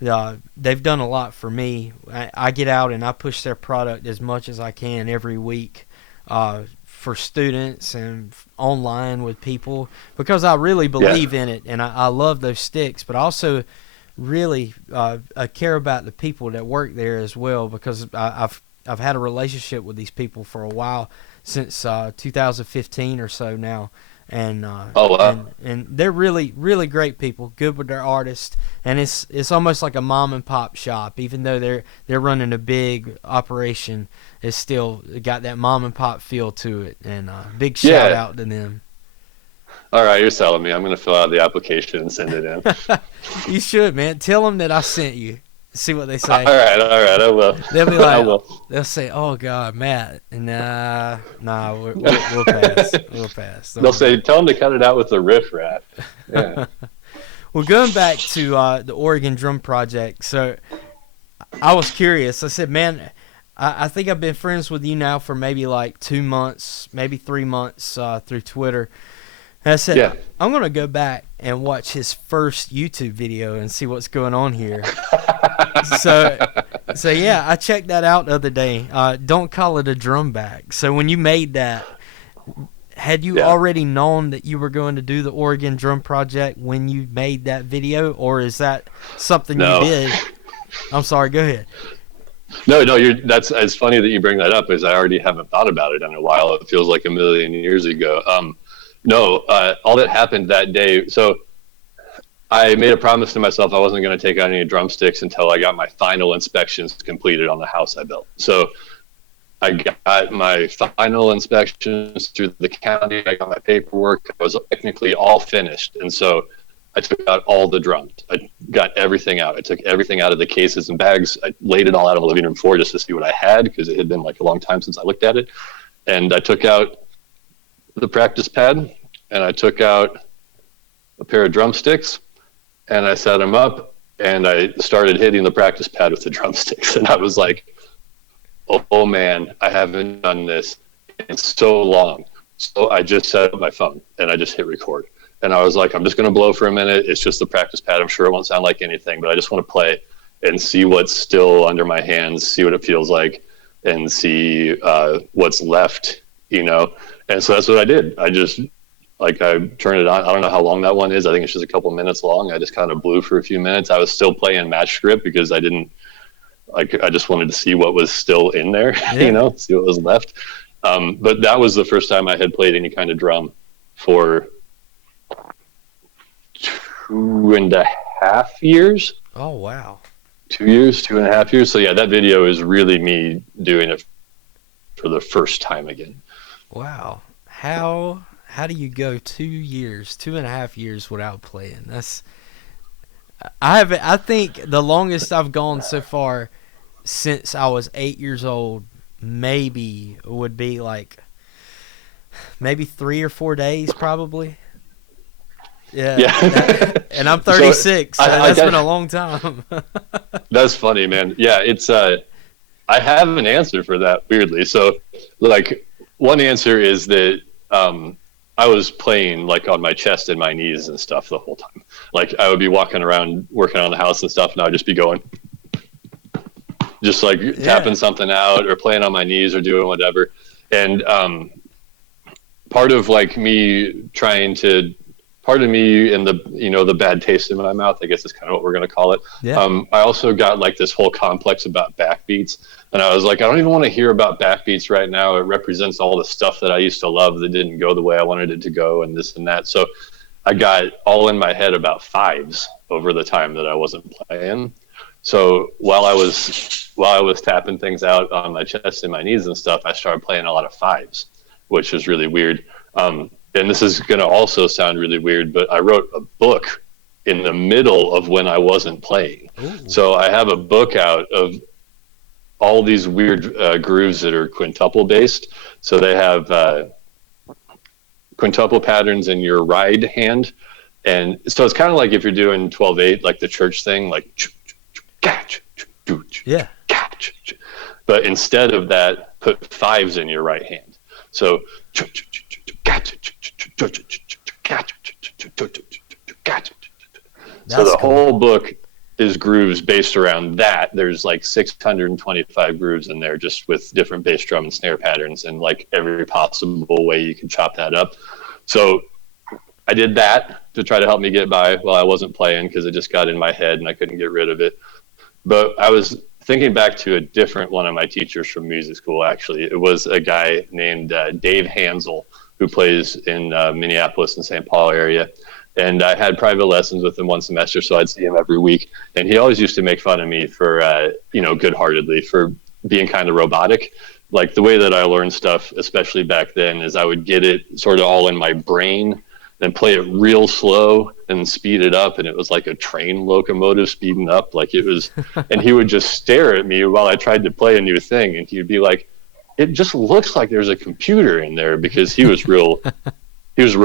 They've done a lot for me. I get out and I push their product as much as I can every week for students and online with people because I really believe in it, and I love those sticks, but also really I care about the people that work there as well because I've had a relationship with these people for a while, since 2015 or so now. And and they're really, really great people, good with their artists, and it's almost like a mom and pop shop. Even though they're running a big operation, it's still got that mom and pop feel to it. And big shout out to them. All right, you're selling me. I'm going to fill out the application and send it in. You should, man. Tell them that I sent you. See what they say. All right, I will. They'll be like, they'll say, "Oh God, Matt." Nah, we'll pass. We'll pass. They'll say, "Tell them to cut it out with the riff raff." Yeah. Well, going back to the Oregon Drum Project, so I was curious. I said, "Man, I think I've been friends with you now for maybe like 2 months, maybe 3 months through Twitter." And I said, I'm going to go back and watch his first YouTube video and see what's going on here. So yeah, I checked that out the other day. Don't call it a drum bag. So when you made that, had you already known that you were going to do the Oregon Drum Project when you made that video, or is that something you did? I'm sorry, go ahead. No, that's it's funny that you bring that up because I already haven't thought about it in a while. It feels like a million years ago. No, all that happened that day. So I made a promise to myself I wasn't going to take out any drumsticks until I got my final inspections completed on the house I built. So I got my final inspections through the county. I got my paperwork. I was technically all finished. And so I took out all the drums. I got everything out. I took everything out of the cases and bags. I laid it all out on the living room floor just to see what I had, because it had been like a long time since I looked at it. And I took out the practice pad, and I took out a pair of drumsticks, and I set them up, and I started hitting the practice pad with the drumsticks. And I was like, oh man, I haven't done this in so long. So I just set up my phone and I just hit record. And I was like, I'm just going to blow for a minute. It's just the practice pad. I'm sure it won't sound like anything, but I just want to play and see what's still under my hands, see what it feels like, and see what's left, you know? And so that's what I did. I just, like, I turned it on. I don't know how long that one is. I think it's just a couple minutes long. I just kind of blew for a few minutes. I was still playing match script because I just wanted to see what was still in there, you know, see what was left. But that was the first time I had played any kind of drum for 2.5 years. Oh, wow. 2 years, 2.5 years. So yeah, that video is really me doing it for the first time again. Wow. How do you go 2 years, 2.5 years without playing? I think the longest I've gone so far since I was 8 years old maybe would be like maybe 3 or 4 days probably. Yeah. And I'm 36, so that's been a long time. That's funny, man. Yeah, it's I have an answer for that, weirdly. So like, one answer is that I was playing like on my chest and my knees and stuff the whole time. Like, I would be walking around working on the house and stuff, and I would just be going, just like tapping something out or playing on my knees or doing whatever. And part of me and the, you know, the bad taste in my mouth, I guess is kind of what we're going to call it. Yeah. I also got like this whole complex about backbeats. And I was like, I don't even want to hear about backbeats right now. It represents all the stuff that I used to love that didn't go the way I wanted it to go, and this and that. So I got all in my head about fives over the time that I wasn't playing. So while I was tapping things out on my chest and my knees and stuff, I started playing a lot of fives, which was really weird. And this is going to also sound really weird, but I wrote a book in the middle of when I wasn't playing. Ooh. So I have a book out of all these weird grooves that are quintuple based. So they have quintuple patterns in your ride hand. And so it's kind of like if you're doing 12/8, like the church thing, like, yeah. But instead of that, put fives in your right hand. So, so the whole book is grooves based around that. There's like 625 grooves in there, just with different bass drum and snare patterns and like every possible way you can chop that up. So I did that to try to help me get by while I wasn't playing, because it just got in my head and I couldn't get rid of it. But I was thinking back to a different one of my teachers from music school, actually. It was a guy named Dave Hansel, who plays in Minneapolis and St. Paul area. And I had private lessons with him one semester, so I'd see him every week. And he always used to make fun of me for, good-heartedly, for being kind of robotic. Like, the way that I learned stuff, especially back then, is I would get it sort of all in my brain, then play it real slow and speed it up. And it was like a train locomotive speeding up. Like, it was, and he would just stare at me while I tried to play a new thing. And he'd be like, it just looks like there's a computer in there, because he was real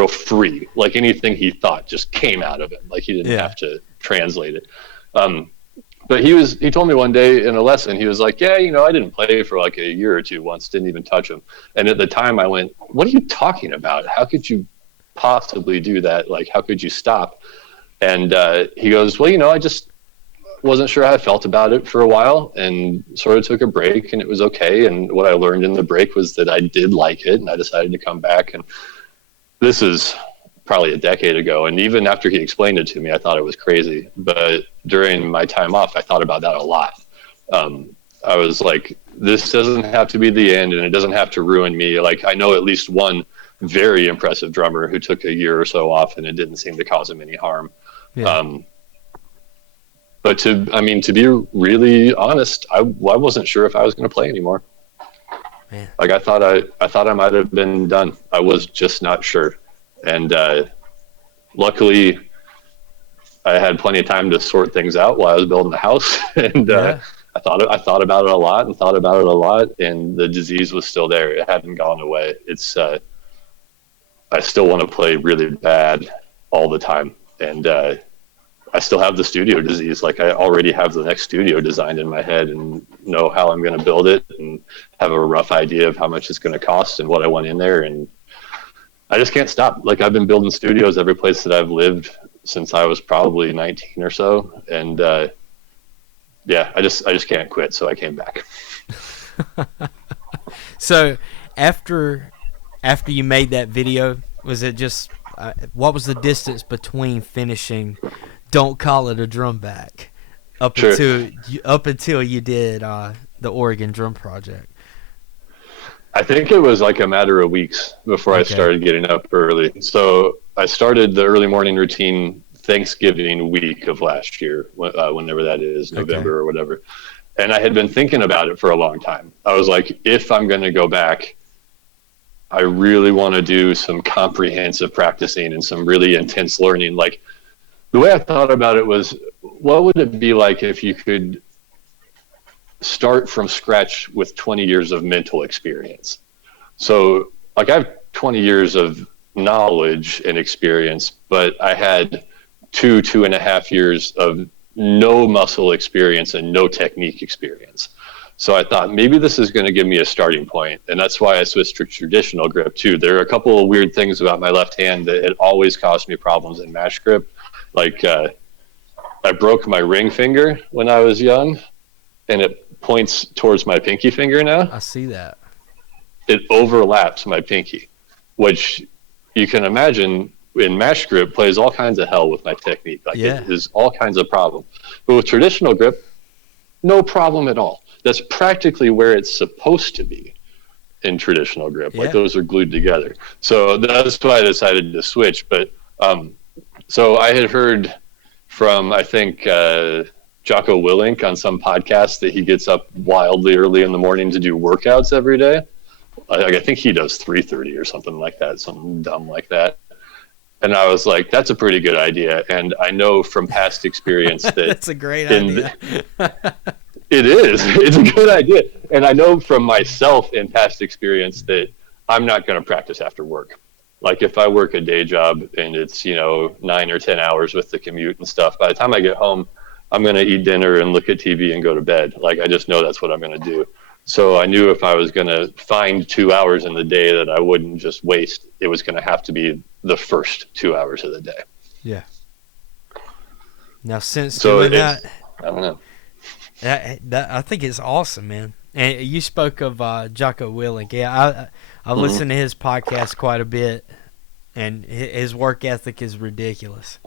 free. Like, anything he thought just came out of him. Like, he didn't have to translate it. But he told me one day in a lesson, he was like, yeah, I didn't play for like a year or two once, didn't even touch him. And at the time I went, what are you talking about? How could you possibly do that? Like, how could you stop? And he goes, well, I just wasn't sure how I felt about it for a while, and sort of took a break, and it was okay. And what I learned in the break was that I did like it, and I decided to come back. And this is probably a decade ago. And even after he explained it to me, I thought it was crazy. But during my time off, I thought about that a lot. I was like, this doesn't have to be the end, and it doesn't have to ruin me. Like, I know at least one very impressive drummer who took a year or so off, and it didn't seem to cause him any harm. Yeah. But to be really honest, I wasn't sure if I was going to play anymore. Man. Like I thought I might have been done. I was just not sure. And luckily I had plenty of time to sort things out while I was building the house. And I thought about it a lot, and the disease was still there. It hadn't gone away. It's I still want to play really bad all the time. And I still have the studio disease. Like I already have the next studio designed in my head and know how I'm going to build it and have a rough idea of how much it's going to cost and what I want in there. And I just can't stop. Like I've been building studios every place that I've lived since I was probably 19 or so. And I just can't quit. So I came back. So after you made that video, was it just, what was the distance between finishing Don't Call It a Drum Back up until you did the Oregon Drum Project? I think it was like a matter of weeks before I started getting up early. So I started the early morning routine Thanksgiving week of last year, whenever that is, November or whatever. And I had been thinking about it for a long time. I was like, if I'm going to go back, I really want to do some comprehensive practicing and some really intense learning. Like the way I thought about it was, what would it be like if you could start from scratch with 20 years of mental experience? So like I have 20 years of knowledge and experience, but I had 2.5 years of no muscle experience and no technique experience. So I thought maybe this is going to give me a starting point. And that's why I switched to traditional grip too. There are a couple of weird things about my left hand that it always caused me problems in mash grip. Like I broke my ring finger when I was young, and it points towards my pinky finger now. I see that. It overlaps my pinky, which you can imagine in mash grip plays all kinds of hell with my technique. Like it is all kinds of problems. But with traditional grip, no problem at all. That's practically where it's supposed to be in traditional grip. Like those are glued together. So that's why I decided to switch. But so I had heard from, I think, Xhaka Willing on some podcast that he gets up wildly early in the morning to do workouts every day. I think he does 3:30 or something like that, something dumb like that. And I was like, that's a pretty good idea. And I know from past experience that that's a great idea. It is. It's a good idea. And I know from myself in past experience that I'm not going to practice after work. Like if I work a day job and it's, 9 or 10 hours with the commute and stuff, by the time I get home, I'm going to eat dinner and look at TV and go to bed. Like I just know that's what I'm going to do. So I knew if I was going to find 2 hours in the day that I wouldn't just waste, it was going to have to be the first 2 hours of the day. Yeah. Now since doing that, I don't know. That I think it's awesome, man. And you spoke of Xhaka Willing. Yeah, I listen to his podcast quite a bit, and his work ethic is ridiculous.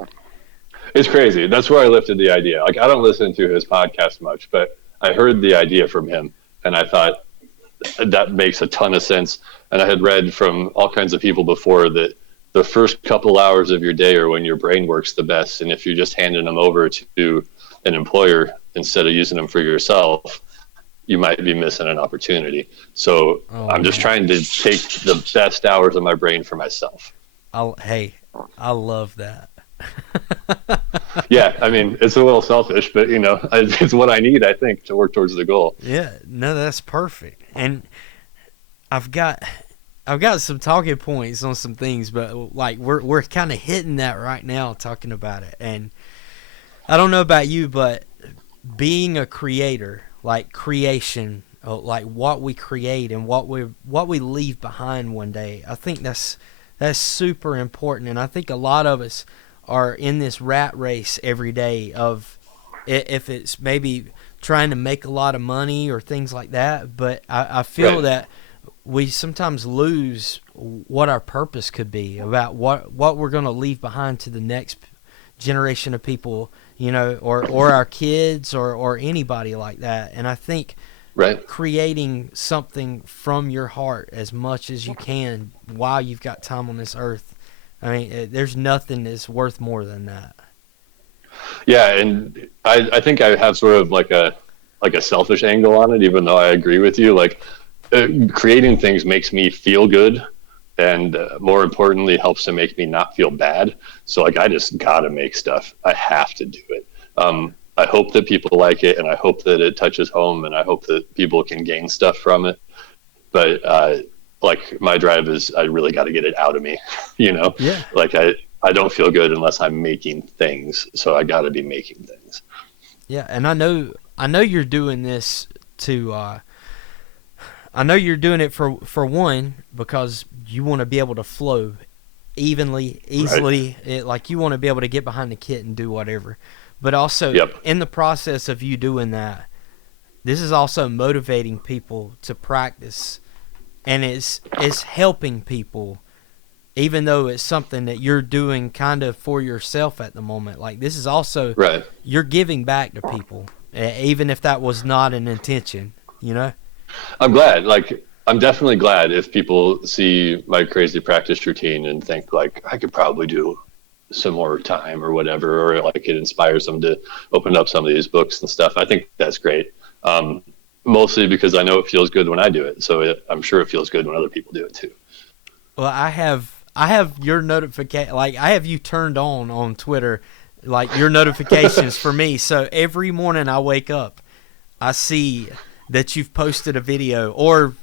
It's crazy. That's where I lifted the idea. Like I don't listen to his podcast much, but I heard the idea from him, and I thought that makes a ton of sense. And I had read from all kinds of people before that the first couple hours of your day are when your brain works the best, and if you're just handing them over to an employer instead of using them for yourself, you might be missing an opportunity. So I'm just trying to take the best hours of my brain for myself. I love that. Yeah, I mean, it's a little selfish, but it's what I need, I think, to work towards the goal. Yeah, no, that's perfect. And I've got some talking points on some things, but like we're kind of hitting that right now, talking about it. And I don't know about you, but being a creator, like creation, like what we create and what we leave behind one day, I think that's super important. And I think a lot of us are in this rat race every day of if it's maybe trying to make a lot of money or things like that. But I feel that we sometimes lose what our purpose could be, about what we're going to leave behind to the next generation of people, or our kids or anybody like that. And I think Right. creating something from your heart as much as you can while you've got time on this earth. I mean, there's nothing that's worth more than that. Yeah, and I think I have sort of like a selfish angle on it, even though I agree with you. Like, creating things makes me feel good, and more importantly, helps to make me not feel bad. So like, I just gotta make stuff. I have to do it. I hope that people like it, and I hope that it touches home, and I hope that people can gain stuff from it. But like, my drive is, I really got to get it out of me. Yeah. Like, I don't feel good unless I'm making things, so I got to be making things. Yeah, and I know you're doing this to. I know you're doing it for one, because you want to be able to flow easily. Right. Like, you want to be able to get behind the kit and do whatever. But also, in the process of you doing that, this is also motivating people to practice, and it's helping people, even though it's something that you're doing kind of for yourself at the moment. Like, this is also, you're giving back to people, even if that was not an intention, I'm glad. Like, I'm definitely glad if people see my crazy practice routine and think, like, I could probably do some more time or whatever, or like it inspires them to open up some of these books and stuff. I think that's great. Mostly because I know it feels good when I do it. So I'm sure it feels good when other people do it too. Well, I have your notification, like, I have you turned on Twitter, like, your notifications for me. So every morning I wake up, I see that you've posted a video, or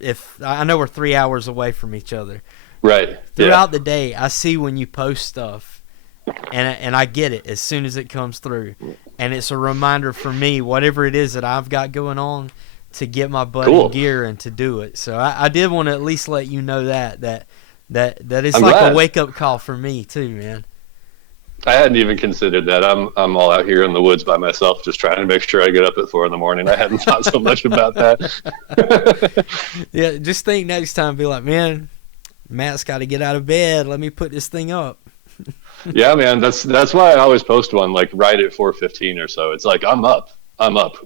if I know we're 3 hours away from each other. Right. Throughout the day, I see when you post stuff, and I get it as soon as it comes through, and it's a reminder for me, whatever it is that I've got going on, to get my butt in gear and to do it. So I did want to at least let you know that it's like glad. A wake up call for me too, man. I hadn't even considered that. I'm all out here in the woods by myself, just trying to make sure I get up at 4 a.m. I hadn't thought so much about that. Yeah, just think next time, be like, man, Matt's got to get out of bed. Let me put this thing up. Yeah, man. That's why I always post one like right at 4:15 or so. It's like, I'm up.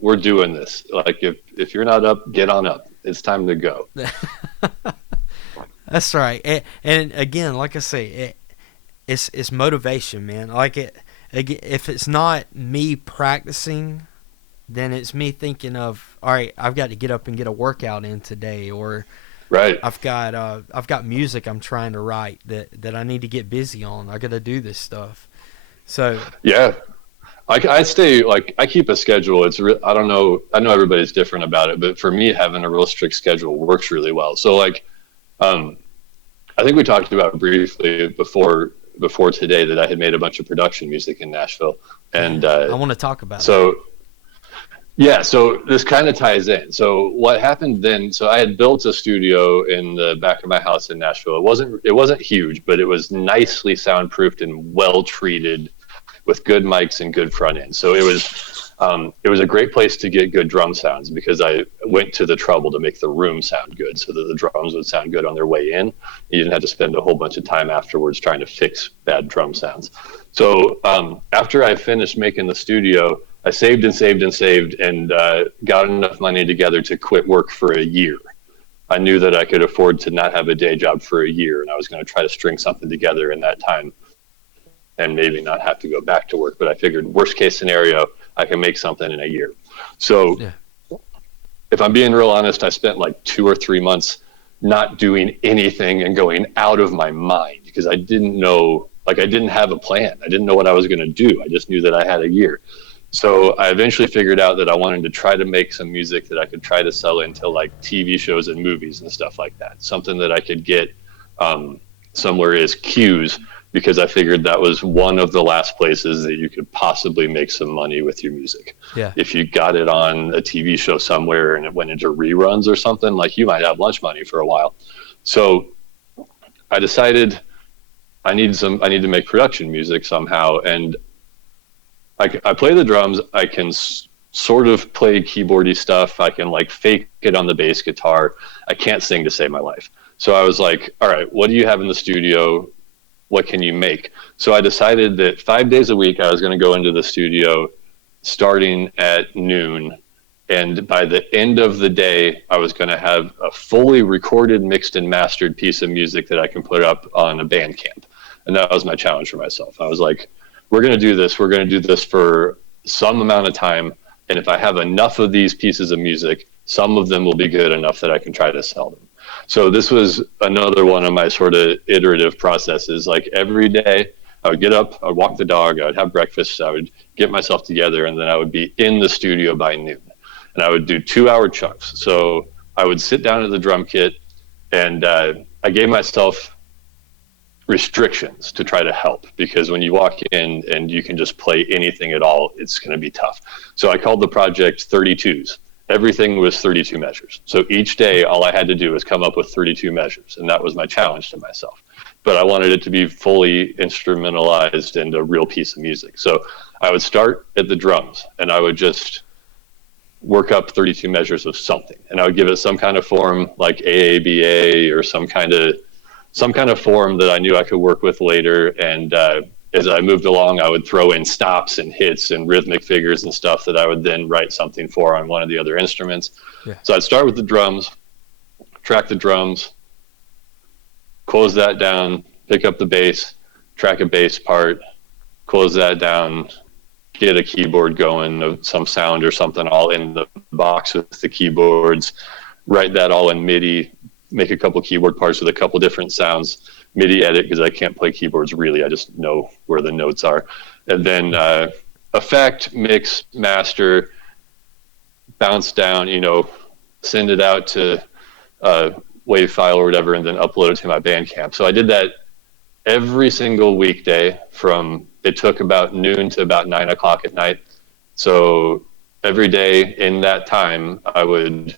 We're doing this. Like, if you're not up, get on up. It's time to go. That's right. And again, like I say, it's motivation, man. Like, if it's not me practicing, then it's me thinking of, all right, I've got to get up and get a workout in today, or right. I've got music I'm trying to write that I need to get busy on. I got to do this stuff. So yeah, I stay, like, I keep a schedule. It's I don't know. I know everybody's different about it, but for me, having a real strict schedule works really well. So like, I think we talked about briefly before today that I had made a bunch of production music in Nashville, and I want to talk about that. Yeah, so this kind of ties in. So what happened then, so I had built a studio in the back of my house in Nashville. It wasn't huge, but it was nicely soundproofed and well treated with good mics and good front end. So it was a great place to get good drum sounds, because I went to the trouble to make the room sound good so that the drums would sound good on their way in. You didn't have to spend a whole bunch of time afterwards trying to fix bad drum sounds. So after I finished making the studio, I saved and got enough money together to quit work for a year. I knew that I could afford to not have a day job for a year, and I was going to try to string something together in that time and maybe not have to go back to work. But I figured, worst case scenario, I can make something in a year. So if I'm being real honest, I spent like 2 or 3 months not doing anything and going out of my mind, because I didn't know, like, I didn't have a plan. I didn't know what I was going to do. I just knew that I had a year. So I eventually figured out that I wanted to try to make some music that I could try to sell into like TV shows and movies and stuff like that. Something that I could get somewhere as cues, because I figured that was one of the last places that you could possibly make some money with your music. Yeah. If you got it on a TV show somewhere and it went into reruns or something, like, you might have lunch money for a while. So I decided I need to make production music somehow. And I play the drums. I can sort of play keyboardy stuff. I can like fake it on the bass guitar. I can't sing to save my life. So I was like, all right, what do you have in the studio? What can you make? So I decided that 5 days a week I was going to go into the studio starting at noon And by the end of the day, I was going to have a fully recorded, mixed, and mastered piece of music that I can put up on a Bandcamp. And that was my challenge for myself. I was like, we're going to do this. We're going to do this for some amount of time. And if I have enough of these pieces of music, some of them will be good enough that I can try to sell them. So this was another one of my sort of iterative processes. Like every day, I would get up, I would walk the dog, I would have breakfast, I would get myself together, and then I would be in the studio by noon. And I would do 2-hour chunks. So I would sit down at the drum kit, and I gave myself restrictions to try to help, because when you walk in and you can just play anything at all, it's going to be tough. So I called the project 32s. Everything was 32 measures. So each day, all I had to do was come up with 32 measures. And that was my challenge to myself. But I wanted it to be fully instrumentalized and a real piece of music. So I would start at the drums, and I would just work up 32 measures of something, and I would give it some kind of form, like AABA or some kind of form that I knew I could work with later. And as I moved along, I would throw in stops and hits and rhythmic figures and stuff that I would then write something for on one of the other instruments. Yeah. So I'd start with the drums, track the drums, close that down, pick up the bass, track a bass part, close that down, get a keyboard going, some sound or something all in the box with the keyboards, write that all in MIDI, make a couple keyboard parts with a couple different sounds, MIDI edit, because I can't play keyboards really, I just know where the notes are. And then effect, mix, master, bounce down, send it out to a WAV file or whatever, and then upload it to my Bandcamp. So I did that every single weekday it took about noon to about 9 o'clock at night. So every day in that time, I would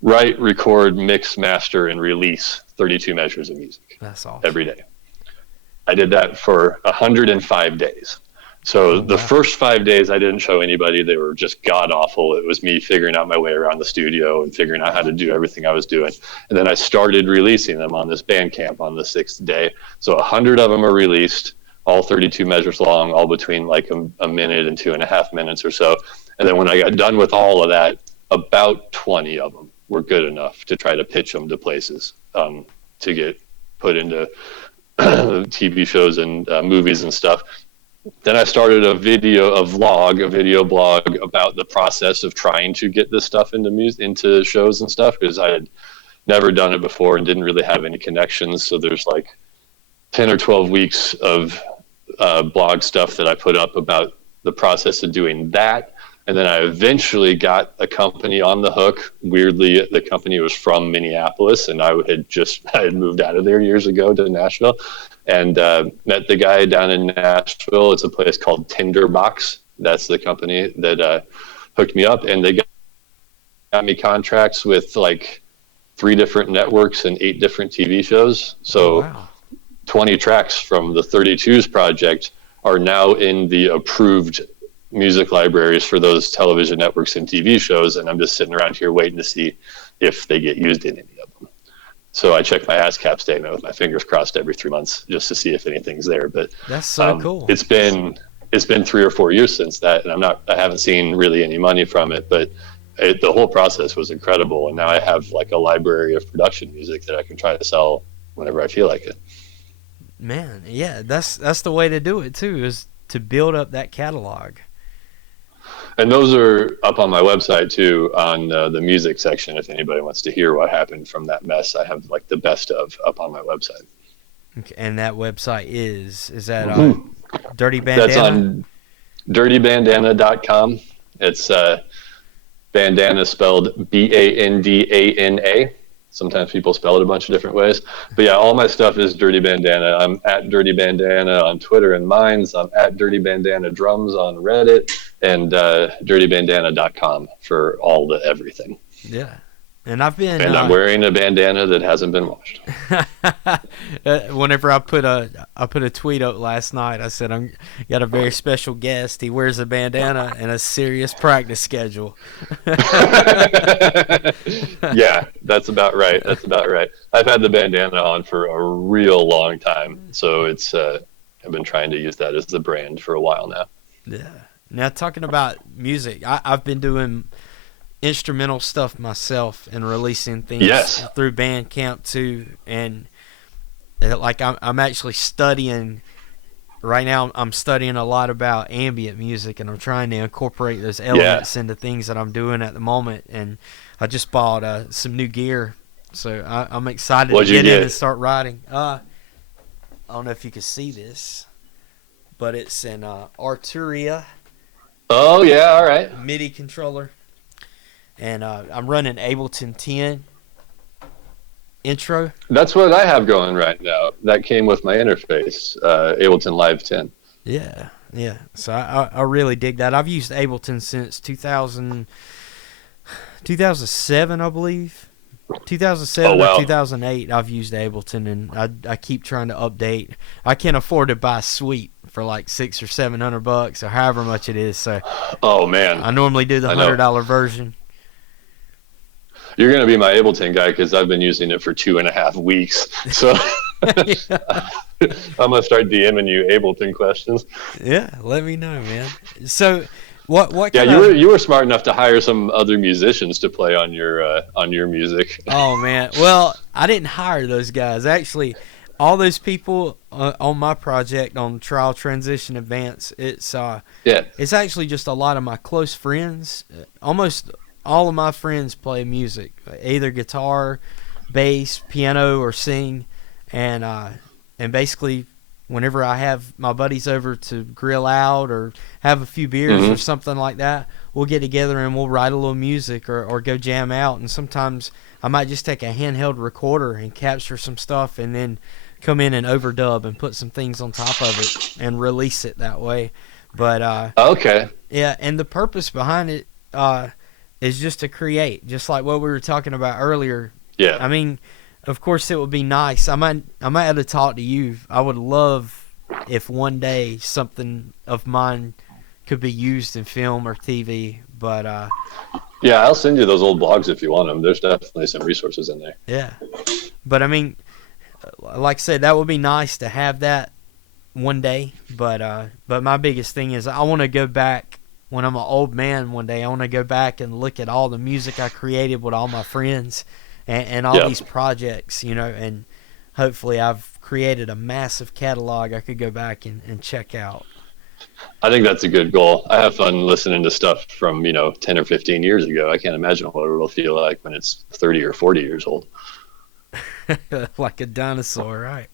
write, record, mix, master, and release 32 measures of music. That's awesome. Every day. I did that for 105 days. So the first 5 days I didn't show anybody. They were just god awful. It was me figuring out my way around the studio and figuring out how to do everything I was doing. And then I started releasing them on this Bandcamp on the 6th day. So 100 of them are released, all 32 measures long, all between like a minute and 2.5 minutes or so. And then when I got done with all of that, about 20 of them were good enough to try to pitch them to places to get put into TV shows and movies and stuff. Then I started a video blog about the process of trying to get this stuff into shows and stuff, because I had never done it before and didn't really have any connections. So there's like 10 or 12 weeks of blog stuff that I put up about the process of doing that. And then I eventually got a company on the hook. Weirdly, the company was from Minneapolis, and I had moved out of there years ago to Nashville, and met the guy down in Nashville. It's a place called Tinderbox. That's the company that hooked me up, and they got me contracts with like 3 different networks and 8 different TV shows. So wow. 20 tracks from the 32s project are now in the approved music libraries for those television networks and TV shows, and I'm just sitting around here waiting to see if they get used in any of them. So I check my ASCAP statement with my fingers crossed every 3 months just to see if anything's there. But that's so cool. It's been 3 or 4 years since that, and I haven't seen really any money from it, but the whole process was incredible. And now I have like a library of production music that I can try to sell whenever I feel like it. Man, yeah, that's the way to do it too, is to build up that catalog. And those are up on my website too, on the music section. If anybody wants to hear what happened from that mess, I have like the best of up on my website. Okay, and that website is that Dirty Bandana? That's on dirtybandana.com. It's bandana spelled Bandana. Sometimes people spell it a bunch of different ways. But yeah, all my stuff is Dirty Bandana. I'm at Dirty Bandana on Twitter and Minds. I'm at Dirty Bandana Drums on Reddit, and dirtybandana.com for all the everything. Yeah. And I'm wearing a bandana that hasn't been washed. Whenever I put a tweet up last night, I said I got a very special guest. He wears a bandana and a serious practice schedule. Yeah, that's about right. I've had the bandana on for a real long time, so it's I've been trying to use that as the brand for a while now. Yeah. Now talking about music, I've been doing instrumental stuff myself and releasing things through Bandcamp too. And like I'm actually studying right now. I'm studying a lot about ambient music, and I'm trying to incorporate those elements into things that I'm doing at the moment. And I just bought some new gear, so I'm excited to get in and start writing. I don't know if you can see this, but it's an Arturia. Oh yeah, all right. MIDI controller, and I'm running Ableton 10 intro. That's what I have going right now. That came with my interface, Ableton Live 10. Yeah. So I really dig that. I've used Ableton since 2007, I believe. 2007 or 2008, I've used Ableton, and I keep trying to update. I can't afford to buy a suite for like $600 or $700 or however much it is. So, oh man, I normally do the $100 version. You're gonna be my Ableton guy because I've been using it for 2.5 weeks. So I'm gonna start DMing you Ableton questions. Yeah, let me know, man. So. What? Yeah, you were smart enough to hire some other musicians to play on your music. Oh man, well I didn't hire those guys. Actually, all those people on my project on Trial Transition Advance, it's actually just a lot of my close friends. Almost all of my friends play music, either guitar, bass, piano, or sing, and basically, whenever I have my buddies over to grill out or have a few beers or something like that, we'll get together and we'll write a little music or go jam out. And sometimes I might just take a handheld recorder and capture some stuff and then come in and overdub and put some things on top of it and release it that way. But okay. Yeah, and the purpose behind it is just to create, just like what we were talking about earlier. Yeah. I mean, of course, it would be nice. I might have to talk to you. I would love if one day something of mine could be used in film or TV. But yeah, I'll send you those old blogs if you want them. There's definitely some resources in there. Yeah, but I mean, like I said, that would be nice to have that one day. But my biggest thing is I want to go back when I'm an old man one day. I want to go back and look at all the music I created with all my friends. And all these projects, and hopefully I've created a massive catalog I could go back and check out. I think that's a good goal. I have fun listening to stuff from, 10 or 15 years ago. I can't imagine what it'll feel like when it's 30 or 40 years old. Like a dinosaur, right?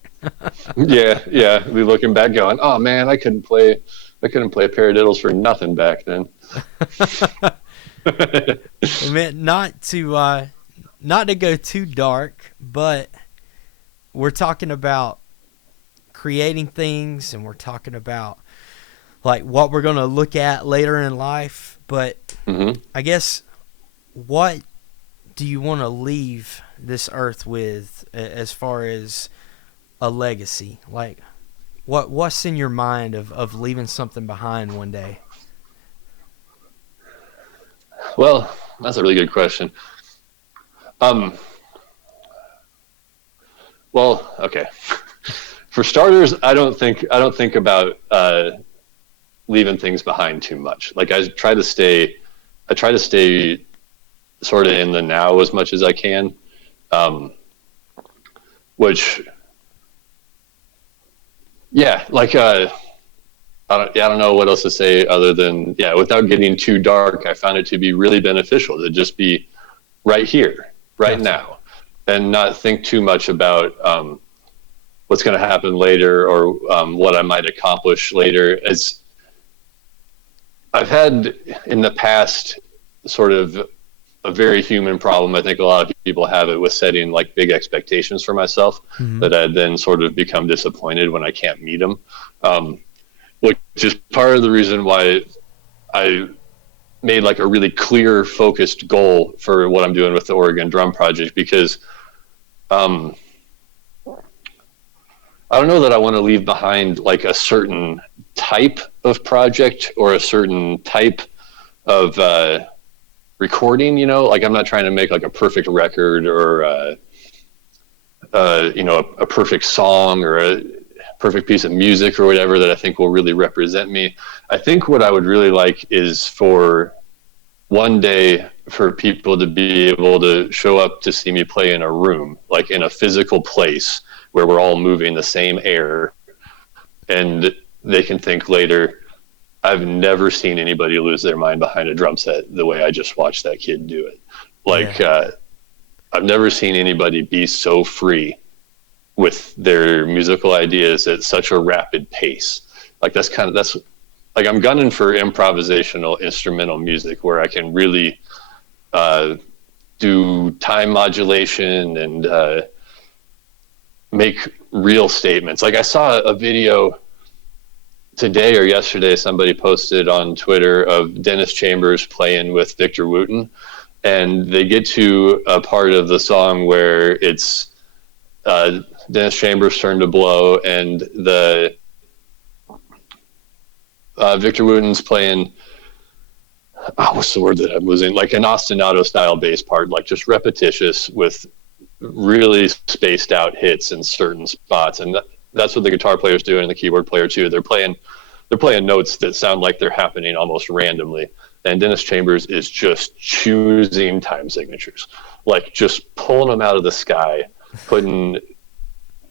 Yeah. Be looking back going, oh man, I couldn't play paradiddles for nothing back then. I mean, not to go too dark, but we're talking about creating things, and we're talking about like what we're going to look at later in life. But I guess, what do you want to leave this earth with as far as a legacy? Like, what's in your mind of leaving something behind one day? Well, that's a really good question. Well, okay. For starters, I don't think about leaving things behind too much. Like I try to stay sort of in the now as much as I can. Which, yeah, like I don't know what else to say other than, without getting too dark, I found it to be really beneficial to just be right here. Right now, and not think too much about what's going to happen later or what I might accomplish later. As I've had in the past, sort of a very human problem. I think a lot of people have it with setting like big expectations for myself that I then sort of become disappointed when I can't meet them, which is part of the reason why I made like a really clear, focused goal for what I'm doing with the Oregon Drum Project, because I don't know that I want to leave behind like a certain type of project or a certain type of recording, like I'm not trying to make like a perfect record or a perfect song or a perfect piece of music or whatever that I think will really represent me. I think what I would really like is for one day for people to be able to show up to see me play in a room, like in a physical place where we're all moving the same air, and they can think later, I've never seen anybody lose their mind behind a drum set the way I just watched that kid do it. Like, I've never seen anybody be so free with their musical ideas at such a rapid pace. Like, that's like, I'm gunning for improvisational instrumental music where I can really do time modulation and make real statements. Like, I saw a video today or yesterday, somebody posted on Twitter of Dennis Chambers playing with Victor Wooten, and they get to a part of the song where it's Dennis Chambers' turn to blow, and the Victor Wooten's playing, what's the word that I'm losing? Like an ostinato style bass part, like just repetitious with really spaced out hits in certain spots. And that's what the guitar player's doing and the keyboard player too. They're playing notes that sound like they're happening almost randomly. And Dennis Chambers is just choosing time signatures, like just pulling them out of the sky,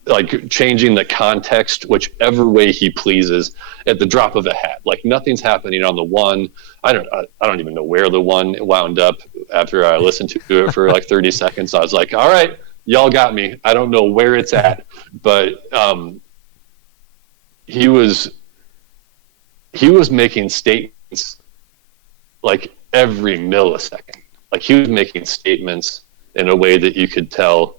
like changing the context whichever way he pleases at the drop of a hat. Like nothing's happening on the one. I don't even know where the one wound up after I listened to it for like 30 seconds. I was like, all right, y'all got me. I don't know where it's at, but he was making statements like every millisecond. Like he was making statements in a way that you could tell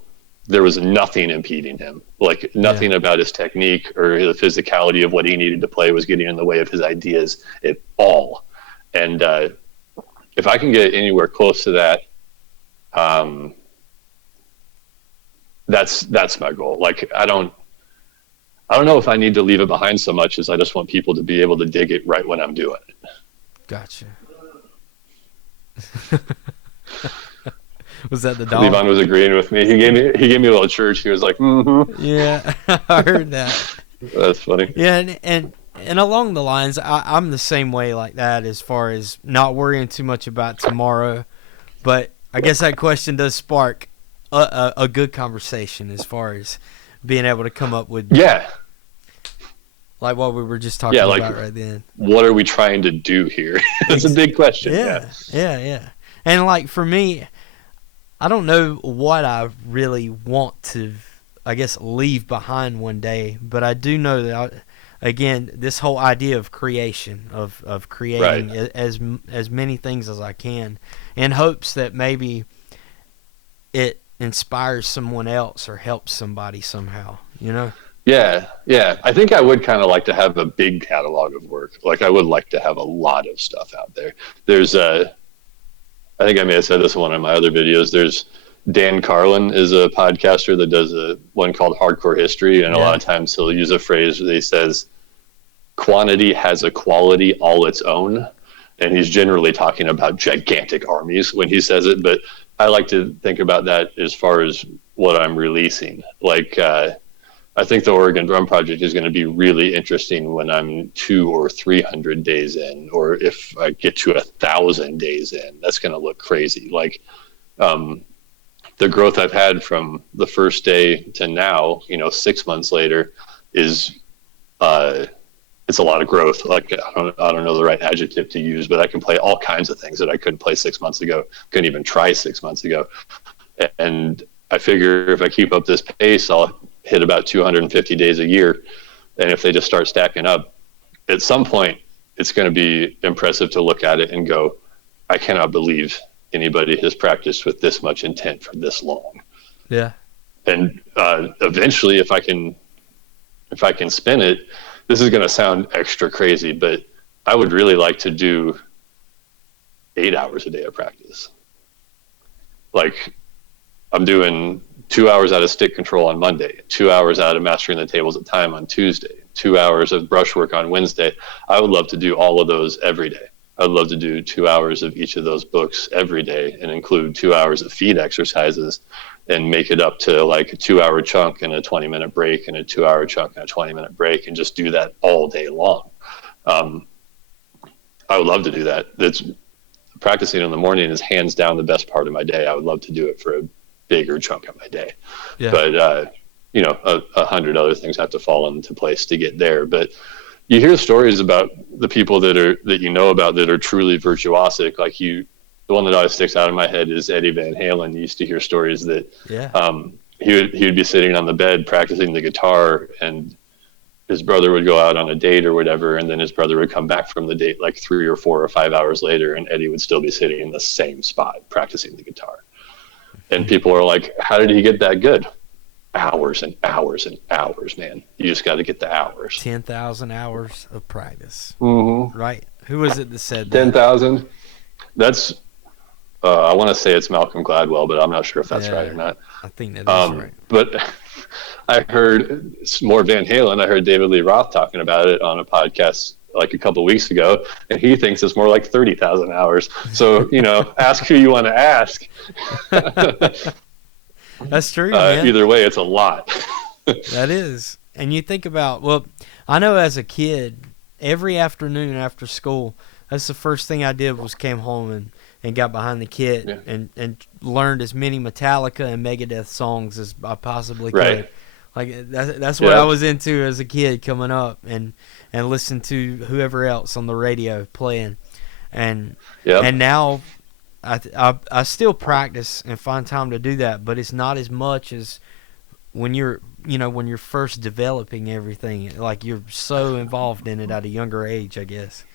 there was nothing impeding him. Like nothing about his technique or the physicality of what he needed to play was getting in the way of his ideas at all. And if I can get anywhere close to that, that's my goal. Like I don't know if I need to leave it behind so much as I just want people to be able to dig it right when I'm doing it. Gotcha. Was that the dog? Levon was agreeing with me. He gave me a little church. He was like, mm-hmm. Yeah, I heard that. That's funny. Yeah, and along the lines, I'm the same way like that as far as not worrying too much about tomorrow. But I guess that question does spark a good conversation as far as being able to come up with like what we were just talking about right then. What are we trying to do here? That's a big question. Yeah. And like for me, I don't know what I really want to, I guess, leave behind one day, but I do know that, again, this whole idea of creation, of creating as many things as I can, in hopes that maybe it inspires someone else or helps somebody somehow, you know? Yeah. I think I would kind of like to have a big catalog of work. Like I would like to have a lot of stuff out there. There's I think I may have said this in one of my other videos. There's Dan Carlin is a podcaster that does one called Hardcore History. And a lot of times he'll use a phrase that he says, quantity has a quality all its own. And he's generally talking about gigantic armies when he says it. But I like to think about that as far as what I'm releasing. Like, I think the Oregon Drum Project is going to be really interesting when I'm 200 or 300 days in, or if I get to 1,000 days in. That's going to look crazy. Like the growth I've had from the first day to now, 6 months later, is it's a lot of growth. Like I don't know the right adjective to use, but I can play all kinds of things that I couldn't play 6 months ago. Couldn't even try 6 months ago, and I figure if I keep up this pace, I'll hit about 250 days a year. And if they just start stacking up, at some point, it's going to be impressive to look at it and go, I cannot believe anybody has practiced with this much intent for this long. Yeah. And eventually, if I can spin it, this is going to sound extra crazy, but I would really like to do 8 hours a day of practice. Like I'm doing 2 hours out of stick control on Monday, 2 hours out of mastering the tables at time on Tuesday, 2 hours of brushwork on Wednesday. I would love to do all of those every day. I'd love to do 2 hours of each of those books every day and include 2 hours of feet exercises and make it up to like a 2 hour chunk and a 20-minute break and a 2 hour chunk and a 20-minute break and just do that all day long. I would love to do that. That's practicing in the morning is hands down the best part of my day. I would love to do it for a bigger chunk of my day. Yeah. But, you know, 100 other things have to fall into place to get there. But you hear stories about the people that you know about that are truly virtuosic. Like the one that always sticks out in my head is Eddie Van Halen. You used to hear stories that he would be sitting on the bed practicing the guitar, and his brother would go out on a date or whatever, and then his brother would come back from the date like 3 or 4 or 5 hours later, and Eddie would still be sitting in the same spot practicing the guitar. And people are like, how did he get that good? Hours and hours and hours, man. You just got to get the hours. 10,000 hours of practice. Mm-hmm. Right. Who was it that said that? 10,000. That's, I want to say it's Malcolm Gladwell, but I'm not sure if that's right or not. I think that is right. But I heard more Van Halen. I heard David Lee Roth talking about it on a podcast like a couple of weeks ago, and he thinks it's more like 30,000 hours. So, you know, ask who you want to ask. That's true, man. Either way, it's a lot. That is. And you think about, well, I know as a kid, every afternoon after school, that's the first thing I did was came home and got behind the kit and learned as many Metallica and Megadeth songs as I possibly could. Right. Like that's what I was into as a kid coming up, and listened to whoever else on the radio playing. And now I still practice and find time to do that, but it's not as much as when you're first developing everything. Like you're so involved in it at a younger age, I guess.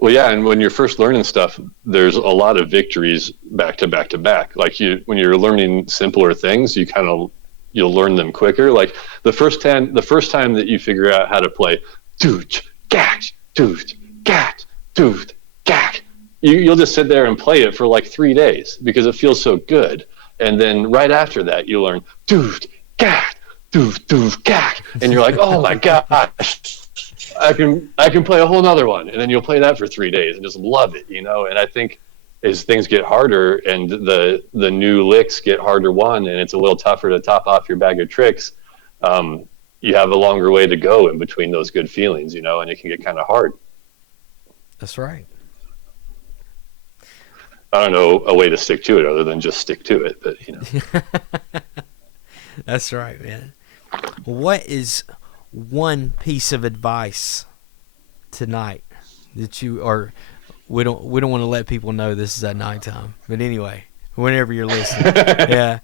Well, yeah, and when you're first learning stuff, there's a lot of victories back to back to back. Like when you're learning simpler things, you'll learn them quicker. Like the first time that you figure out how to play doot gat doot gat doot gat, you'll just sit there and play it for like 3 days because it feels so good. And then right after that, you learn doot gat doot doot gat, and you're like, oh my gosh, I can play a whole nother one. And then you'll play that for 3 days and just love it, you know. And I think as things get harder and the new licks get harder won, and it's a little tougher to top off your bag of tricks, you have a longer way to go in between those good feelings, you know, and it can get kind of hard. That's right. I don't know a way to stick to it other than just stick to it, but you know. That's right, man. What is one piece of advice tonight that you are? We don't want to let people know this is at nighttime, but anyway, whenever you're listening,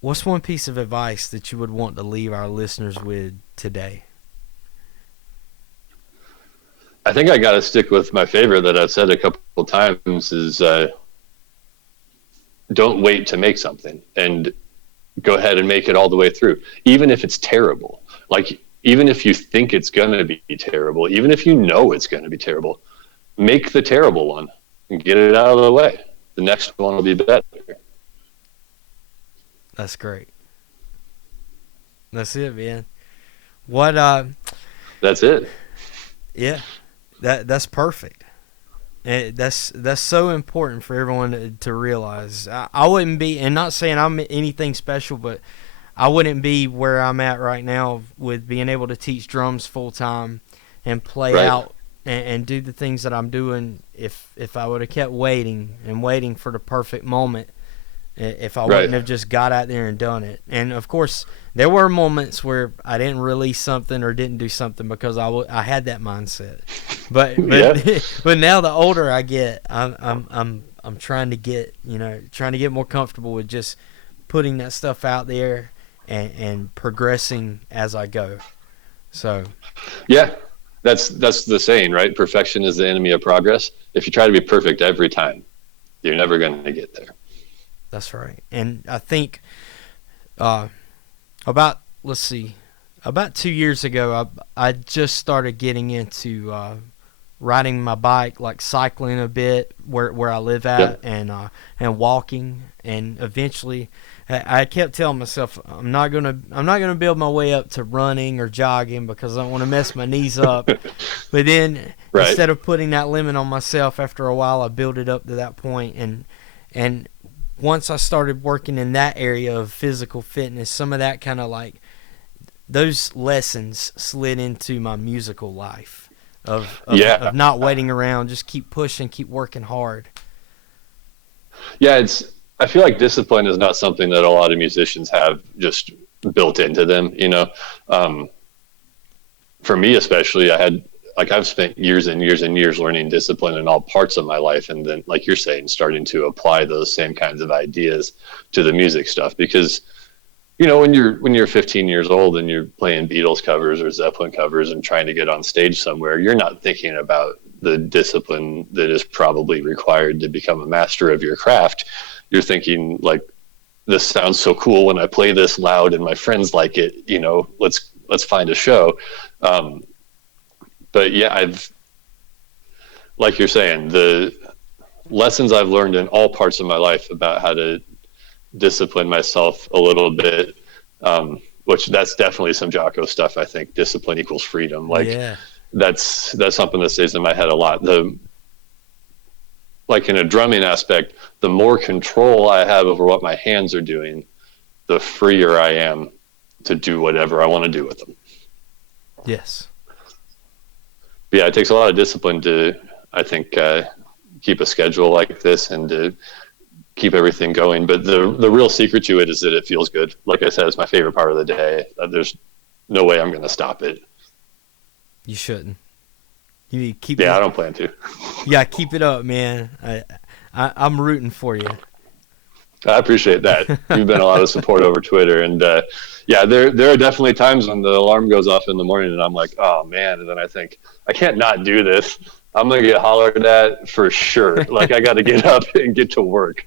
what's one piece of advice that you would want to leave our listeners with today? I think I got to stick with my favorite that I've said a couple times is don't wait to make something, and go ahead and make it all the way through. Even if it's terrible, like even if you think it's going to be terrible, even if you know it's going to be terrible, make the terrible one and get it out of the way. The next one will be better. That's great. That's it, man. What, That's it. Yeah. That's perfect. And that's so important for everyone to realize. I wouldn't be, and not saying I'm anything special, but I wouldn't be where I'm at right now with being able to teach drums full time and play out and do the things that I'm doing if I would have kept waiting for the perfect moment. If I wouldn't have just got out there and done it. And, of course, there were moments where I didn't release something or didn't do something because I had that mindset. But but now the older I get, I'm trying to get more comfortable with just putting that stuff out there and progressing as I go. So that's the saying, right? Perfection is the enemy of progress. If you try to be perfect every time, you're never going to get there. That's right. And I think about 2 years ago, I just started getting into riding my bike, like cycling a bit where I live at, and walking. And eventually, I kept telling myself I'm not gonna build my way up to running or jogging because I don't want to mess my knees up. But then instead of putting that limit on myself, after a while, I built it up to that point, and once I started working in that area of physical fitness, some of that kind of like those lessons slid into my musical life. of not waiting around. Just keep pushing, keep working hard. Yeah, I feel like discipline is not something that a lot of musicians have just built into them, you know. For me especially, I've spent years and years and years learning discipline in all parts of my life, and then, like you're saying, starting to apply those same kinds of ideas to the music stuff. Because, you know, when you're 15 years old and you're playing Beatles covers or Zeppelin covers and trying to get on stage somewhere, you're not thinking about the discipline that is probably required to become a master of your craft. You're thinking, like, this sounds so cool when I play this loud and my friends like it, you know, let's find a show. But yeah, like you're saying, the lessons I've learned in all parts of my life about how to discipline myself a little bit, which that's definitely some Xhaka stuff. I think discipline equals freedom. Like, that's something that stays in my head a lot. Like in a drumming aspect, the more control I have over what my hands are doing, the freer I am to do whatever I want to do with them. Yes. But yeah, it takes a lot of discipline to, I think, keep a schedule like this and to keep everything going. But the real secret to it is that it feels good. Like I said, it's my favorite part of the day. There's no way I'm going to stop it. You shouldn't. You need to keep. Yeah, I don't plan to. Yeah, keep it up, man. I'm rooting for you. I appreciate that. You've been a lot of support over Twitter, and yeah, there are definitely times when the alarm goes off in the morning, and I'm like, oh man, and then I think I can't not do this. I'm gonna get hollered at for sure. Like, I got to get up and get to work.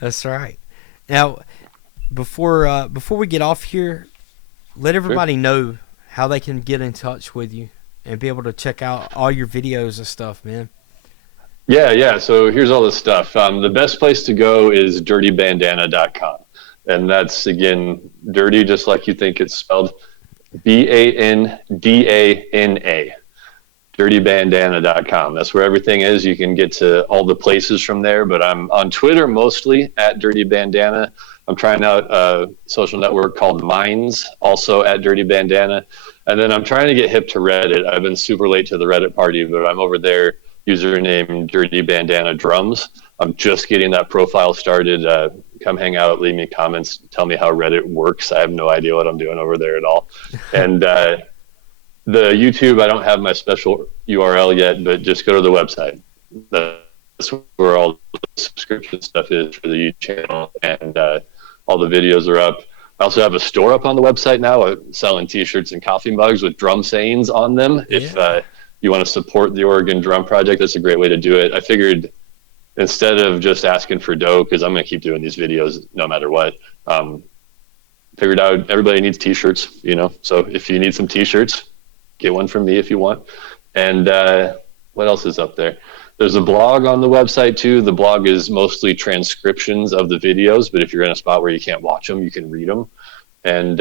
That's right. Now, before we get off here, let everybody know how they can get in touch with you and be able to check out all your videos and stuff, man. Yeah. So here's all the stuff. The best place to go is dirtybandana.com. And that's, again, dirty just like you think it's spelled, Bandana. Dirtybandana.com. That's where everything is. You can get to all the places from there, but I'm on Twitter mostly at Dirty Bandana. I'm trying out a social network called Minds, also at Dirty Bandana. And then I'm trying to get hip to Reddit. I've been super late to the Reddit party, but I'm over there, username Dirty Bandana Drums. I'm just getting that profile started. Come hang out, leave me comments, tell me how Reddit works. I have no idea what I'm doing over there at all. And the YouTube, I don't have my special URL yet, but just go to the website. That's where all the subscription stuff is for the YouTube channel, and all the videos are up. I also have a store up on the website now, selling T-shirts and coffee mugs with drum sayings on them. If you want to support the Oregon Drum Project, that's a great way to do it. I figured, instead of just asking for dough, because I'm going to keep doing these videos no matter what, figured out everybody needs T-shirts, you know. So if you need some T-shirts, get one from me if you want. And what else is up there? There's a blog on the website too. The blog is mostly transcriptions of the videos, but if you're in a spot where you can't watch them, you can read them. And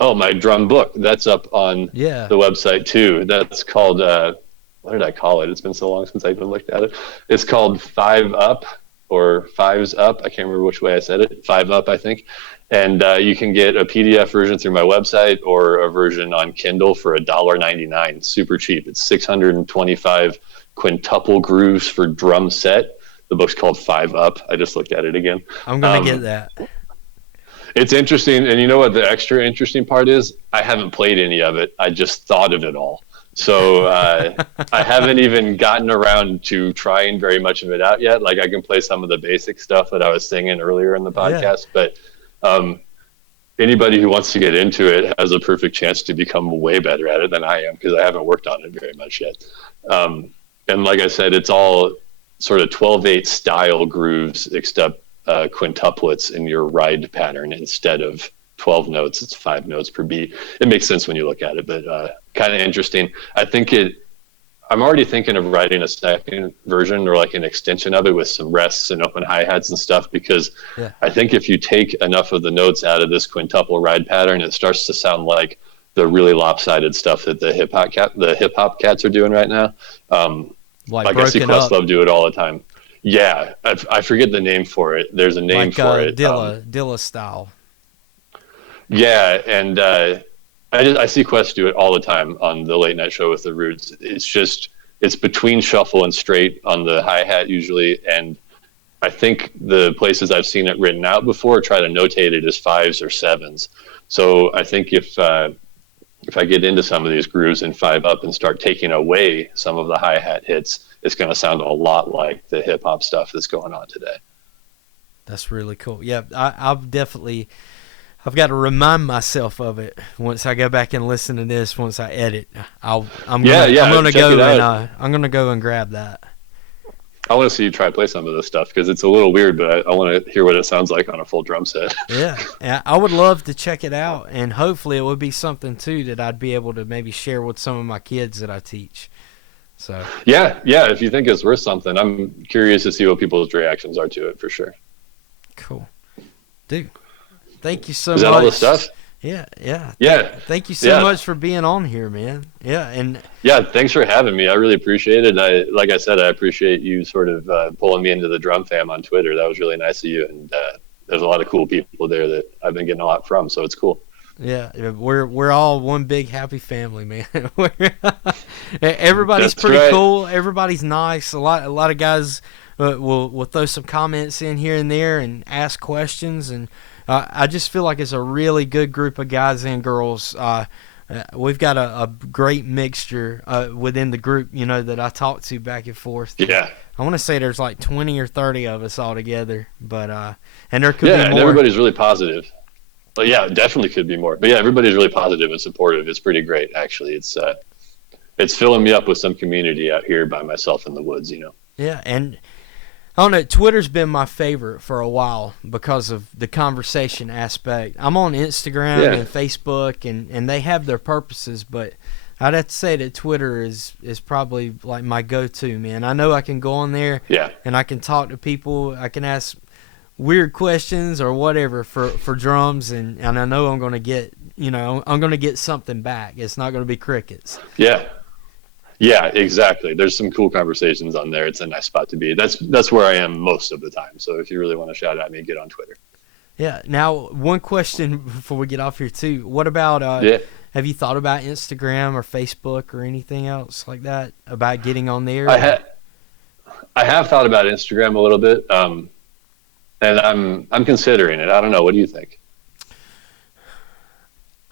my drum book, that's up on the website too. That's called, what did I call it? It's been so long since I even looked at it. It's called 5 Up or Fives Up. I can't remember which way I said it. 5 Up, I think. And you can get a PDF version through my website or a version on Kindle for $1.99. Super cheap. It's 625 quintuple grooves for drum set. The book's called 5 Up. I just looked at it again. I'm going to get that. It's interesting. And you know what the extra interesting part is? I haven't played any of it. I just thought of it all. So I haven't even gotten around to trying very much of it out yet. Like, I can play some of the basic stuff that I was singing earlier in the podcast, but anybody who wants to get into it has a perfect chance to become way better at it than I am, because I haven't worked on it very much yet. And like I said, it's all sort of 12/8 style grooves, except quintuplets in your ride pattern. Instead of 12 notes, it's 5 notes per beat. It makes sense when you look at it, but kind of interesting. I'm already thinking of writing a second version or like an extension of it with some rests and open hi-hats and stuff, because I think if you take enough of the notes out of this quintuple ride pattern, it starts to sound like the really lopsided stuff that the hip hop cats are doing right now. Like I see Questlove do it all the time. Yeah, I forget the name for it. There's a name for it. Dilla style. Yeah, and I see Quest do it all the time on the late night show with the Roots. It's between shuffle and straight on the hi-hat usually, and I think the places I've seen it written out before try to notate it as 5s or 7s. So I think if I get into some of these grooves in 5-up and start taking away some of the hi-hat hits, it's going to sound a lot like the hip-hop stuff that's going on today. That's really cool. Yeah, I've got to remind myself of it once I go back and listen to this. Once I edit, I'm gonna go and grab that. I want to see you try to play some of this stuff because it's a little weird, but I want to hear what it sounds like on a full drum set. Yeah, I would love to check it out, and hopefully it would be something too that I'd be able to maybe share with some of my kids that I teach. So yeah, if you think it's worth something, I'm curious to see what people's reactions are to it for sure. Cool, dude. Thank you so much. Is that all the stuff? Yeah. Thank you so much for being on here, man. Yeah, thanks for having me. I really appreciate it. Like I said, I appreciate you sort of pulling me into the drum fam on Twitter. That was really nice of you. And there's a lot of cool people there that I've been getting a lot from, so it's cool. Yeah, we're all one big happy family, man. Everybody's That's pretty right. cool. Everybody's nice. A lot of guys will throw some comments in here and there and ask questions, and I just feel like it's a really good group of guys and girls. We've got a great mixture within the group, that I talk to back and forth. Yeah. I want to say there's like 20 or 30 of us all together, but and there could be more. And everybody's really positive. But yeah, definitely could be more. But yeah, everybody's really positive and supportive. It's pretty great, actually. It's filling me up with some community out here by myself in the woods, Yeah, and I don't know, Twitter's been my favorite for a while because of the conversation aspect. I'm on Instagram and Facebook, and they have their purposes, but I'd have to say that Twitter is probably like my go-to, man. I know I can go on there and I can talk to people. I can ask weird questions or whatever for drums, and I know I'm going to get, I'm going to get something back. It's not going to be crickets. Yeah, exactly. There's some cool conversations on there. It's a nice spot to be. That's where I am most of the time. So if you really want to shout at me, get on Twitter. Yeah. Now, one question before we get off here too. What about have you thought about Instagram or Facebook or anything else like that about getting on there? I have thought about Instagram a little bit, and I'm considering it. I don't know. What do you think?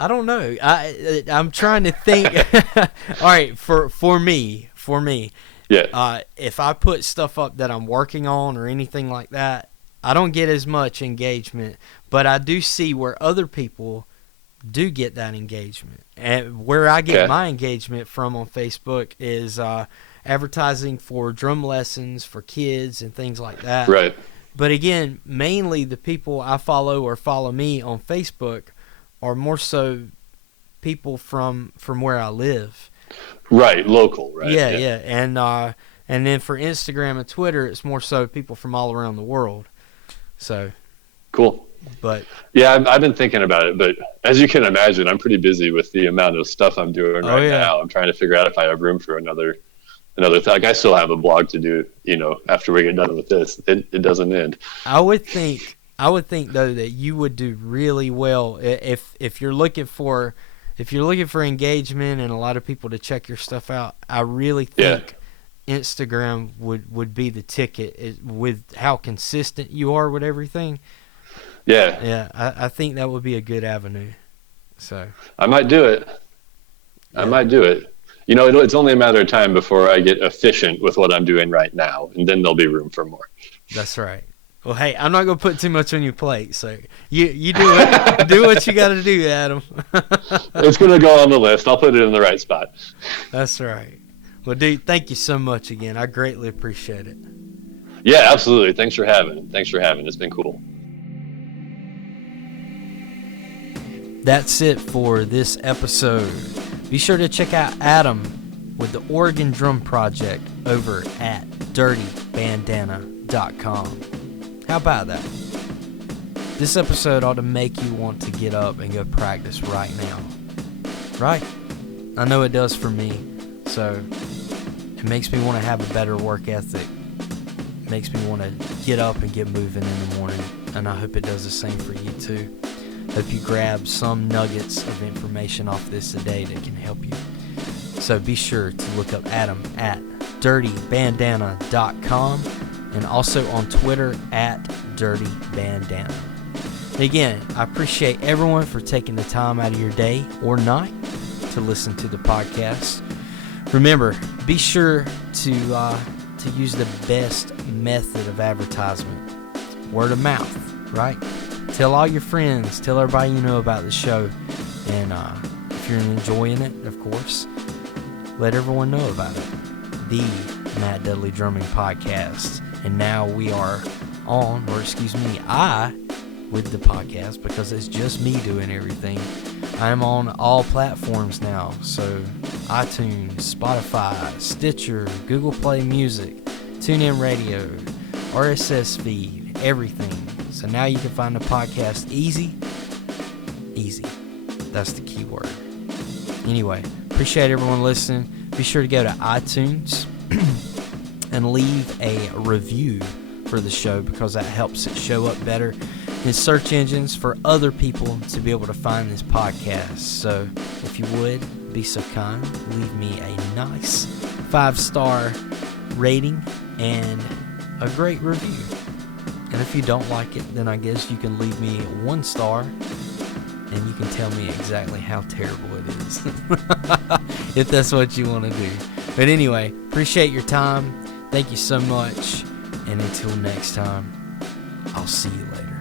I don't know. I'm trying to think. All right, for me. Yeah. If I put stuff up that I'm working on or anything like that, I don't get as much engagement, but I do see where other people do get that engagement. And where I get my engagement from on Facebook is advertising for drum lessons for kids and things like that. Right. But again, mainly the people I follow or follow me on Facebook are more so people from where I live. Right, local, right? Yeah. And then for Instagram and Twitter, it's more so people from all around the world. So cool. But yeah, I've been thinking about it, but as you can imagine, I'm pretty busy with the amount of stuff I'm doing now. I'm trying to figure out if I have room for another thing. Like I still have a blog to do, after we get done with this. It doesn't end. I would think though that you would do really well if you're looking for engagement and a lot of people to check your stuff out. I really think Instagram would be the ticket with how consistent you are with everything. Yeah, I think that would be a good avenue. So I might do it. It's only a matter of time before I get efficient with what I'm doing right now, and then there'll be room for more. That's right. Well, hey, I'm not going to put too much on your plate, so you do it. Do what you got to do, Adam. It's going to go on the list. I'll put it in the right spot. That's right. Well, dude, thank you so much again. I greatly appreciate it. Yeah, absolutely. Thanks for having. It's been cool. That's it for this episode. Be sure to check out Adam with the Oregon Drum Project over at dirtybandana.com. How about that? This episode ought to make you want to get up and go practice right now. Right? I know it does for me. So it makes me want to have a better work ethic. It makes me want to get up and get moving in the morning. And I hope it does the same for you too. Hope you grab some nuggets of information off this today that can help you. So be sure to look up Adam at dirtybandana.com and also on Twitter at dirtybandana. Again, I appreciate everyone for taking the time out of your day or night to listen to the podcast. Remember, be sure to use the best method of advertisement, word of mouth, right? Tell all your friends, tell everybody you know about the show, and if you're enjoying it, of course, let everyone know about it. The Matt Dudley Drumming Podcast. And now we are I with the podcast, because it's just me doing everything. I'm on all platforms now, so iTunes, Spotify, Stitcher, Google Play Music, TuneIn Radio, RSS feed, everything. So now you can find the podcast easy. That's the key word. Anyway, appreciate everyone listening. Be sure to go to iTunes and leave a review for the show, because that helps it show up better in search engines for other people to be able to find this podcast. So if you would be so kind, leave me a nice 5-star rating and a great review. And if you don't like it, then I guess you can leave me 1 star and you can tell me exactly how terrible it is. If that's what you want to do. But anyway, appreciate your time. Thank you so much. And until next time, I'll see you later.